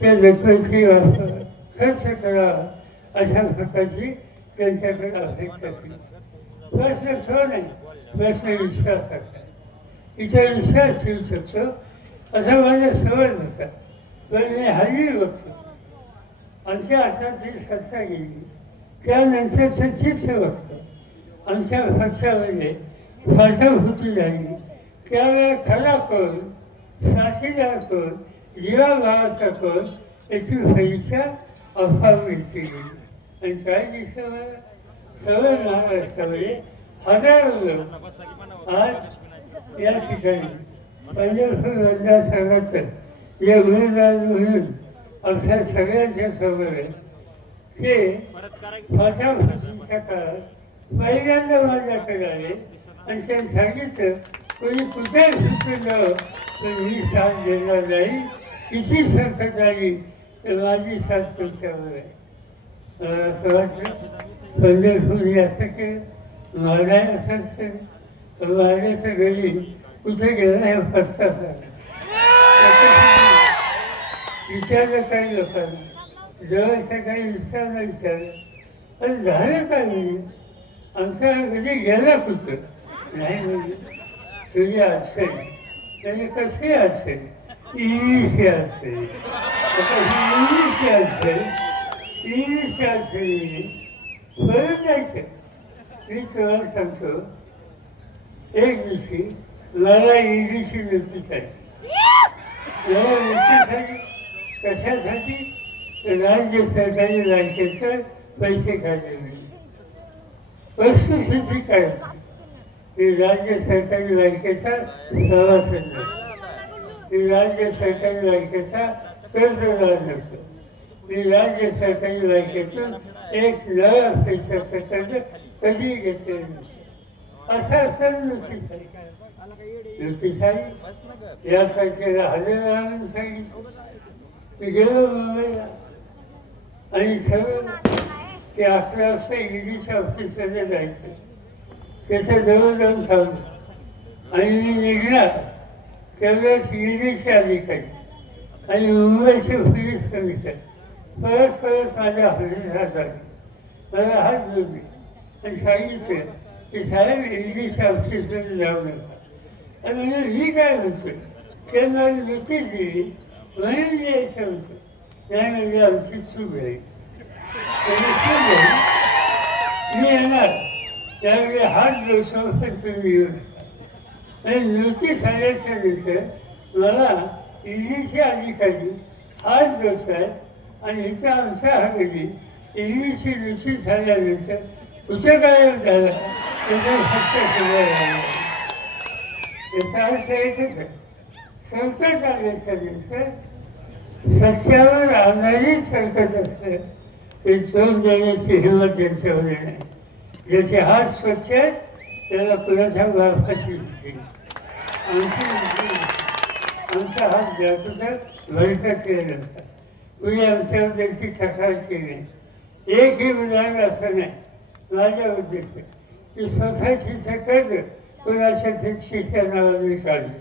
त्या रकमेची वापर खर्च करावा अशा प्रकारची त्यांच्याकडे अपेक्षा केली. प्रश्न तो नाही, प्रश्न विश्वासाचा. तिचा विश्वास ठेवू शकतो असं माझ्या सवय नसतात. पण मी हल्ली बघतो आमच्या हाताची सत्ता गेली त्यानंतरचं चित्र बघतो. आमच्या पक्षामध्ये फसवणुकी झाली त्यावेळेला खरा कोण, साथीदार कोण, जीवाभावाचा कोण याची परीक्षा अभाव मिळते गेली. आणि काय दिसतं मला सवय महाराष्ट्रामध्ये हजारो लोक आज या ठिकाणी पंढरपूर मतदारसंघाचं जे उमेदवार म्हणून आमच्या सगळ्यांच्या समोर आहे ते फसवणुकीच्या काळात पहिल्यांदा माझ्याकडे आले आणि त्यांनी सांगितलं कोणी कुठे सुचलं तर मी साथ देणार नाही. किती संकट आली तर माझी साथ तुमच्यावर आहे. मला असं वाटलं पंढरपूर असं केलं, मारणाय असंच केलं. मारण्याच्या घरी कुठे गेला हे फसता विचारलं काही लोकांना, जवळच्या काही मित्रांना विचारलं पण झालं का नाही. आमचा कधी गेला कुठं नाही म्हणजे तुझी अडचण त्याने कसे अडचण इंग्लिशची अडचण इंग्लिशची अडचण इंग्लिशची अडचणी बरं जायचं. मी तुम्हाला सांगतो एक दिवशी मला इंग्लिशची नोटीस आली. मला नोटीस आली कशासाठी राज्य सरकारी बँकेचं पैसे काढले. वस्तुस्थिती काय होती राज्य सरकारी बँकेचा सभासद नसतो. मी राज्य सरकारी बँकेचा कर्जदार नसतो. मी राज्य सरकारी बँकेतून 1 लाख पैशाचं कर्ज कधी घेतलेलं नसतं. असं नोटीस आली. नोटीस आली या तारखेला हजर राहून सांगितलं. मी गेलो मुंबईला आणि सगळं ते 11 वाजता इंग्लिश ऑफिसमध्ये जायचं. त्याच्या जवळ जाऊन सांगतो आणि मी निघणार त्यावेळेस इंग्लिशचे अधिकारी आणि मुंबईचे पोलीस कमिशनर परत माझ्या हजरीत आले. मला हात जोडले आणि सांगितलं की साहेब इंग्लिश ऑफिसमध्ये जाऊ नका. आणि म्हणजे मी काय म्हणतो त्यांना नोटीस दिली म्हणून मी यायचं होतं. नाही म्हणजे आमची चूक आहे. मी येणार त्यावेळी हात जोडून तुम्ही येऊ नका. आणि नोटीस आल्याच्या नंतर मला इंग्लिशचे अधिकारी हात जोडतात आणि इथं आमच्या हाती इंग्लिशची नोटीस झाल्यानंतर कुठं काय झालं त्याचा फक्त सगळं याचा अर्थ एकच आहे. संकट आल्याच्या नंतर सत्यावर आधारित संकट असतं ते सोन देण्याची हिंमत यांच्यामध्ये नाही. ज्याचे हात स्वच्छ आहेत त्याला कुणाच्या मार्फाची होती. आमचा हात ज्यापुढे भरकत केलेला असतात. कुणी आमच्यावर त्याची तक्रार केली नाही. एकही उदाहरण असं नाही माझ्या उद्देश की सोसायटीचं कर्ज कुणाच्या शिष्या नावाने काढलं.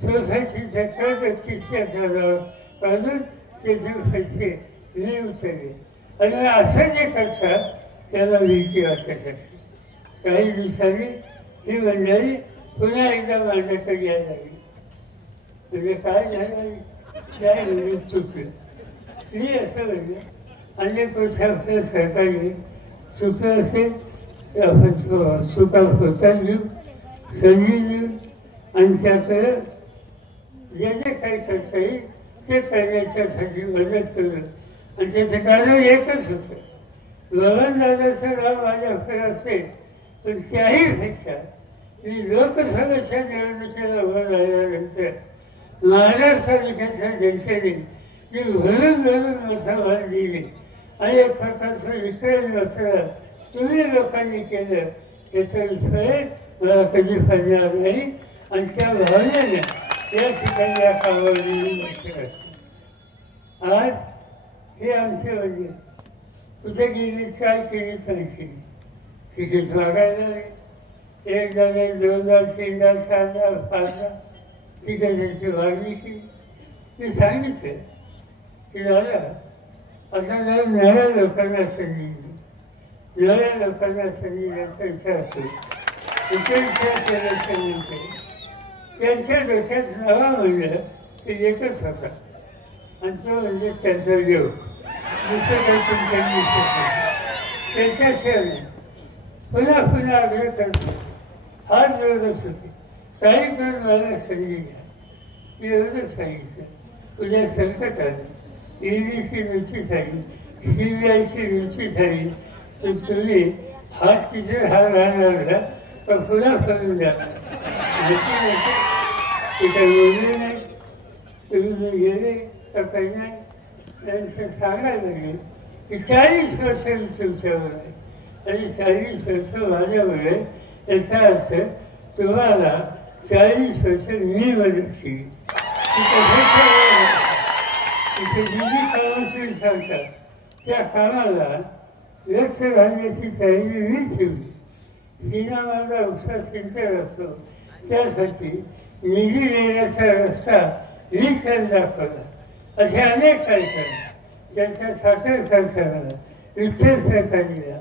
सोसायटीचं कर्ज शिष्या नावावर काढून त्याचे पैसे मी उचलले आणि असं जे करतात त्याला भीती वाटत असते. काही दिवसांनी ही मंडळी पुन्हा एकदा माझ्याकडे यायला लागली. म्हणजे काय झालं त्या इंग्लिश चुकलं. मी असं म्हणलं अनेक वर्ष आपल्या सरकारी चुकलं असेल तर आपण चुका होता घेऊ संधी देऊ आणि त्याकडं जे जे काही करता येईल ते करण्याच्यासाठी मदत करू. आणि त्याचं कारण एकच होतं बबनदादाचं नाव माझ्याकडे असेल, पण त्याही पेक्षा मी लोकसभेच्या निवडणुकीला उभं राहिल्यानंतर महाराष्ट्र तालुक्याच्या जनतेने जी भरून मतांवर दिली आणि एक प्रकारचं विक्रमी वस्त्र तुम्ही लोकांनी केलं त्याचा विषय मला कधी पडणार नाही आणि त्या भावनेने या ठिकाणी या कामावर आज हे आमचे वडील कुठे गेली काय केली सांगते तिकीट मागायला नाही. एकदा नाही, दोनदा, तीनदा, चारदा, पाचदा तिकीटाची मागणी केली. मी सांगितलं की दादा आता जर नव्या लोकांना संधी दिली, नव्या लोकांना संधी द्यायचा विचार असेल विचार केल्याच्या नंतर त्यांच्या डोक्यात नवा म्हणलं की एकच होता आणि तो म्हणजे त्यांचा योग. दुसरं काही पण त्यांनी त्याच्याशिवाय पुन्हा पुन्हा आग्रह करतो, हात जोडत होते, काही करून मला संधी द्या. मी एवढंच सांगितलं. उद्या संकट आलं, ईडीची रुची झाली, सीबीआयची रुची झाली, तर तुम्ही हात तिथे हा राहणार तर पुन्हा करून द्या. ते काही बोलले नाही, तुम्ही गेले तर काही नाही. त्यांचं सांगायला लागेल की 40 वर्ष तुमच्यावर आहे आणि 40 वर्ष माझ्यामुळे याचा अर्थ तुम्हाला 40 वर्ष मी मदत केली. तिथे जी जी कामं तुम्ही सांगतात त्या कामाला लक्ष घालण्याची तयारी मीच ठेवली. सीना माझा उत्साह सिंचन असतो त्यासाठी निधी देण्याचा रस्ता मीच दाखवला. असे अनेक कार्यक्रम त्यांच्या साखर सरकारला, विठ्ठल सरकारला,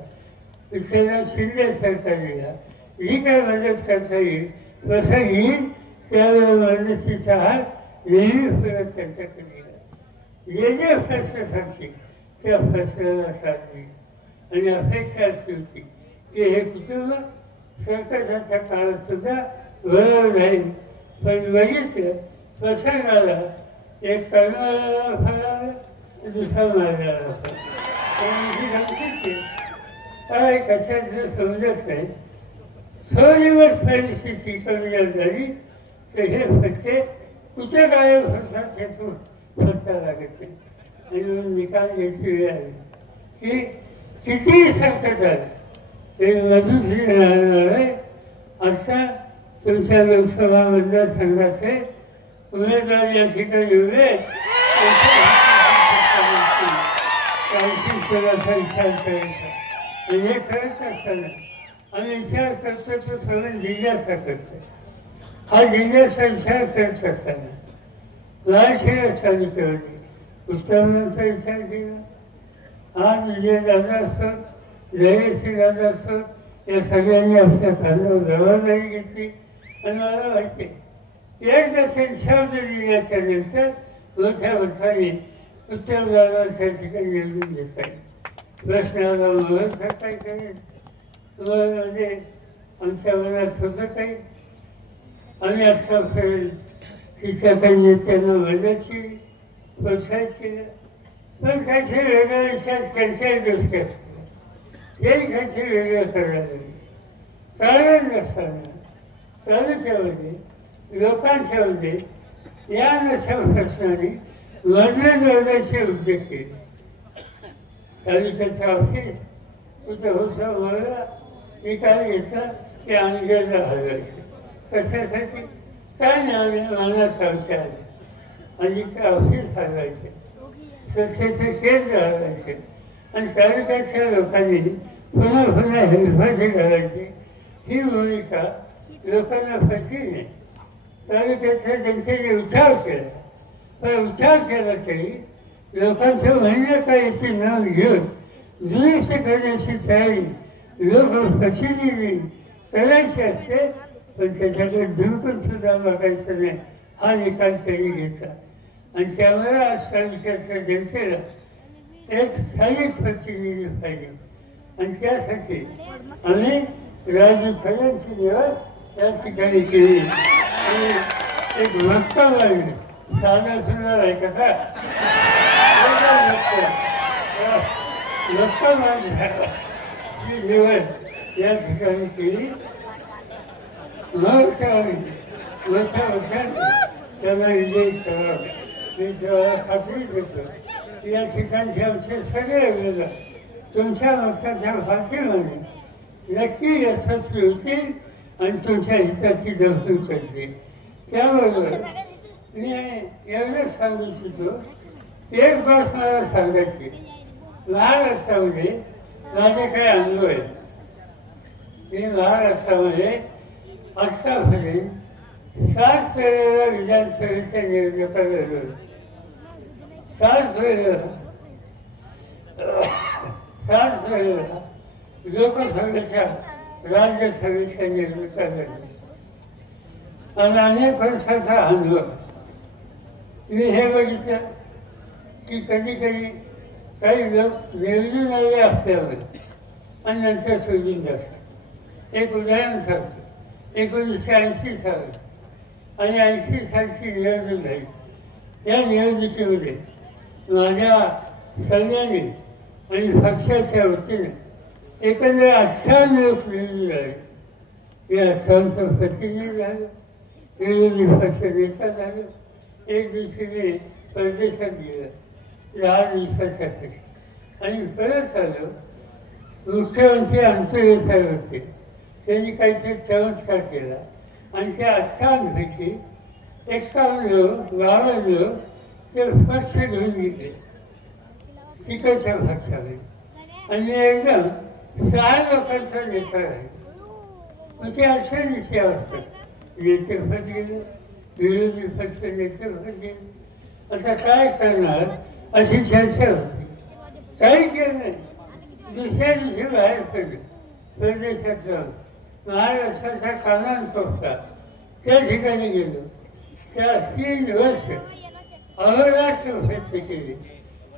विठ्ठलराव शिंदे सरकारला जी काय मदत करता येईल तसं घेईन. त्यावेळेला मदतीचा हात नेहमी परत त्यांच्याकडे दिला. जे जे प्रश्न सांगतील त्या प्रश्नाला साथ देईल आणि अपेक्षा अशी होती की हे कुटुंब संकटाच्या काळात सुद्धा बरोबर राहील. पण बघितलं प्रसंगाला एक तरुणाला फळाला दुसरा मारणारा फळ. काय कशाचं समजत नाही. 6 दिवस परिस्थिती कमी झाली तर हे फटके कुठे गायब होतात त्यातून फटका लागत नाही. आणि निकाल घ्यायची वेळ आली की कितीही संकट आलं ते मजूत राहणार आहे. आता तुमच्या लोकसभा मतदारसंघाचे उमेदवार या ठिकाणी उभे विचार करायचा आणि हे करत असताना आम्ही विचार करतो तो सगळं जिल्ह्याचा करतो. हा जिल्ह्याचा विचार करत असताना लालशिरा तालुक्यामध्ये उत्तमांचा विचार केला. आज विजयदादा असतो, जयश्री दादा असतो, या सगळ्यांनी आपल्या खांद्यावर जबाबदारी घेतली आणि मला वाटते एक दशक शब्द दिल्याच्या नंतर मोठ्या अर्थाने उत्तमदादाच्या ठिकाणी निवडून देता येईल. प्रश्नाला महत्त्व काय करेल म्हणजे आमच्या मनात होतं काही आम्ही असं करेल तिच्या काही नेत्यांना मदत केली, प्रोत्साहित केलं. पण काहीतरी वेगळा विचार त्यांच्याही डोसक्यात हेही काहीतरी वेगळं करायला लागले. कारण नसताना तालुक्यामध्ये लोकांच्या मध्ये या नशा प्रश्नाने वर्णन जोडण्याचे उद्योग केले. तालुक्याच्या ऑफिस कुठं होता मला निकाल घेतला की अंगेला हलवायचे. कशासाठी काय नाही मनात विचार आले आणि काय ऑफिस हलवायचे, स्वच्छतेचे केंद्र हलवायचे आणि तालुक्याच्या लोकांनी पुन्हा पुन्हा हेल्पाचे घालायचे. ही भूमिका लोकांना पटली नाही. तालुक्याच्या जनतेने विचार केला, पण विचार केला तरी लोकांचं म्हणणं काय याची नाव घेऊन दुरुस्त करण्याची तयारी लोकप्रतिनिधी करायची असते. पण त्याच्याकडे दुर्गुण सुद्धा बघायचं नाही हा निकाल त्यांनी घेतला. आणि त्यामुळे आज तालुक्याच्या जनतेला एक स्थानिक प्रतिनिधी पाहिजे आणि त्यासाठी आम्ही राजू खऱ्यांची निवड त्या ठिकाणी केली. एक वक्तव्य आहे साधा सुद्धा आहे कथा लक्ष्य माणसाची निवड या ठिकाणी केली. वर्षांनी त्यांना विजयी करावा मी तेव्हा खात्री देतो. या ठिकाणचे आमचे सगळे वेळ तुमच्या मताच्या फाशीमध्ये नक्की यशस्वी होतील आणि तुमच्या हिताची तरतूद करतील. त्याबरोबर मी एवढंच सांगू इच्छितो, एक गोष्ट मला सांगायची. महाराष्ट्रामध्ये माझे काही अनुभव आहेत. मी महाराष्ट्रामध्ये आतापर्यंत 7 वेळेला विधानसभेच्या निवडणुका लढवल्या. 7 वेळेला लोकसभेच्या राज्यसभेच्या निवडणुका लढवल्या आणि अनेक वर्षाचा अनुभव. मी हे बघितलं की कधी कधी काही लोक निवडून आले असल्यावर आणि नंतर सोडून जातात. एक उदाहरण सांगतो. 1980 साली आणि 80 सालची निवडणूक झाली. या निवडणुकीमध्ये माझ्या सल्ल्याने आणि पक्षाच्या वतीने एकंदर 58 लोक निवडून आले. या संसद प्रतिनिधी झालं, विरोधी पक्ष नेता झालं. एक दिवशी मी परदेशात गेलं 10 दिवसासाठी आणि परत आलो. मुख्यमंत्री आमचे साहेब होते. त्यांनी काहीतरी चमत्कार केला आणि त्या 58पैकी 51 लोक ते पक्ष घेऊन गेले तिकडच्या पक्षाने आणि एकदम 6 लोकांचा नेता आहे. मग ते अशा नेते असतात. नेतेपद गेले, विरोधी पक्ष नेतेपद गेले. आता काय करणार अशी चर्चा होती. काही केलं नाही. दुसऱ्या दिवशी बाहेर पडले परदेशात जाऊन महाराष्ट्राच्या कानाकोपरा त्या ठिकाणी गेलो. त्या 3 वर्ष अहोरात्र प्रयत्न केले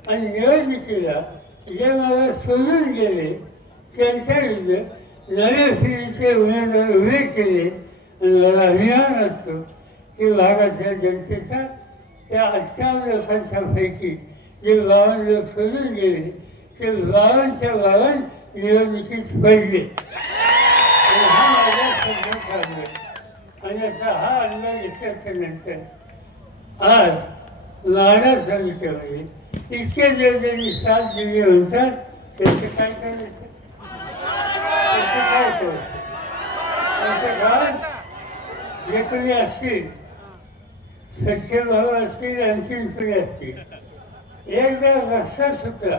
आणि निवडणुकीला जे मला सोडून गेले त्यांच्या विरुद्ध नव्या पिढीचे उमेदवार उभे केले. आणि मला अभिमान असतो की भारताच्या जनतेचा त्या 58 लोकांच्या पैकी जे 52 लोक सोडून गेले ते 52च्या 52 निवडणुकीत पडले. हा माझा सगळं अनुभव. आणि आता हा अनुभव घेतल्यानंतर आज लाडा समितीमध्ये इतके जे ज्यांनी साथ दिली म्हणतात त्याचे काय करायचं, त्याचे काय करायचं. त्याच्या काळात जे कोणी असतील सख्य भाऊ असतील, आणखीन पिढी असतील, एकदा लक्षात सुद्धा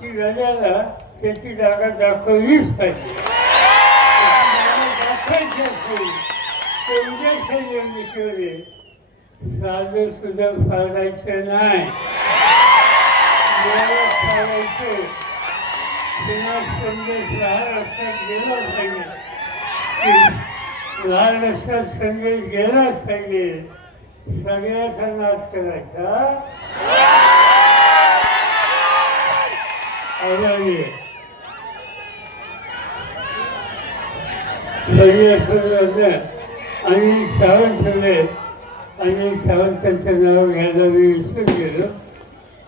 की गड्याला त्याची जागा दाखवलीच पाहिजे. दाखवायची असेल तर उद्याच्या निवडणुकीमध्ये साधं सुद्धा फाडायचं नाही. फाडायचं पुन्हा संदेश महाराष्ट्रात गेलाच पाहिजे. महाराष्ट्रात संदेश गेलाच पाहिजे. सगळ्याचा नाश करायचा आणि सावंत ठेवले आणि सावंतांचं नाव घ्यायला मी विसरून गेलो.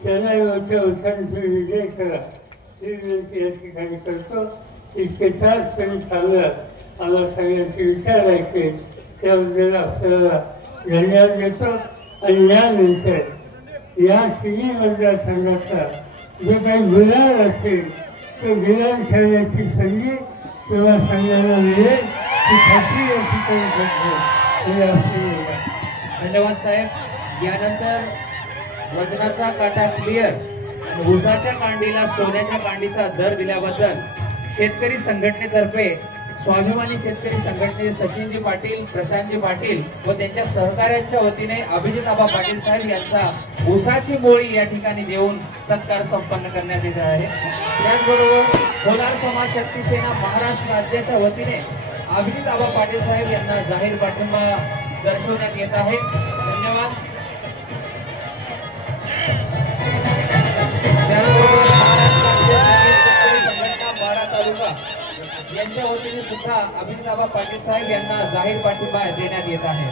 त्यांना मोठ्या उत्साहाने विजय करा ही विनंती या ठिकाणी करतो. इतके तास त्यांनी चांगलं आम्हाला सगळ्यांचे विचार ऐकले त्याबद्दल आपल्याला धन्यवाद देतो. आणि यानंतर या तिन्ही मतदारसंघाचा जे काही गुलाल असेल तो गुलाल खेळण्याची संधी किंवा संघाला मिळेल ही खात्री या ठिकाणी करतो. धन्यवाद साहेब. यानंतर वजनाचा काटा क्लिअर ऊसाच्या कांडीला सोन्याच्या कांडीचा दर दिल्याबद्दल शेतकरी संघटनेतर्फे स्वाभिमानी शेतकरी संघटनेचे सचिनजी पाटील, प्रशांतजी पाटील व त्यांच्या सहकार्यांच्या वतीने अभिजित आबा पाटील साहेब यांचा ऊसाची मोळी या ठिकाणी देऊन सत्कार संपन्न करण्यात येत आहे. त्याचबरोबर कोलार समाज शक्ती सेना महाराष्ट्र राज्याच्या वतीने अभिजित आबा पाटील साहेब यांना जाहीर पाठिंबा दर्शवण्यात येत आहे. धन्यवाद. त्याचबरोबर महाराष्ट्र राज्य शेतकरी संघटना बारा तालुका यांच्या वतीने सुद्धा अभिजित आबा पाटील साहेब यांना जाहीर पाठिंबा देण्यात येत आहे.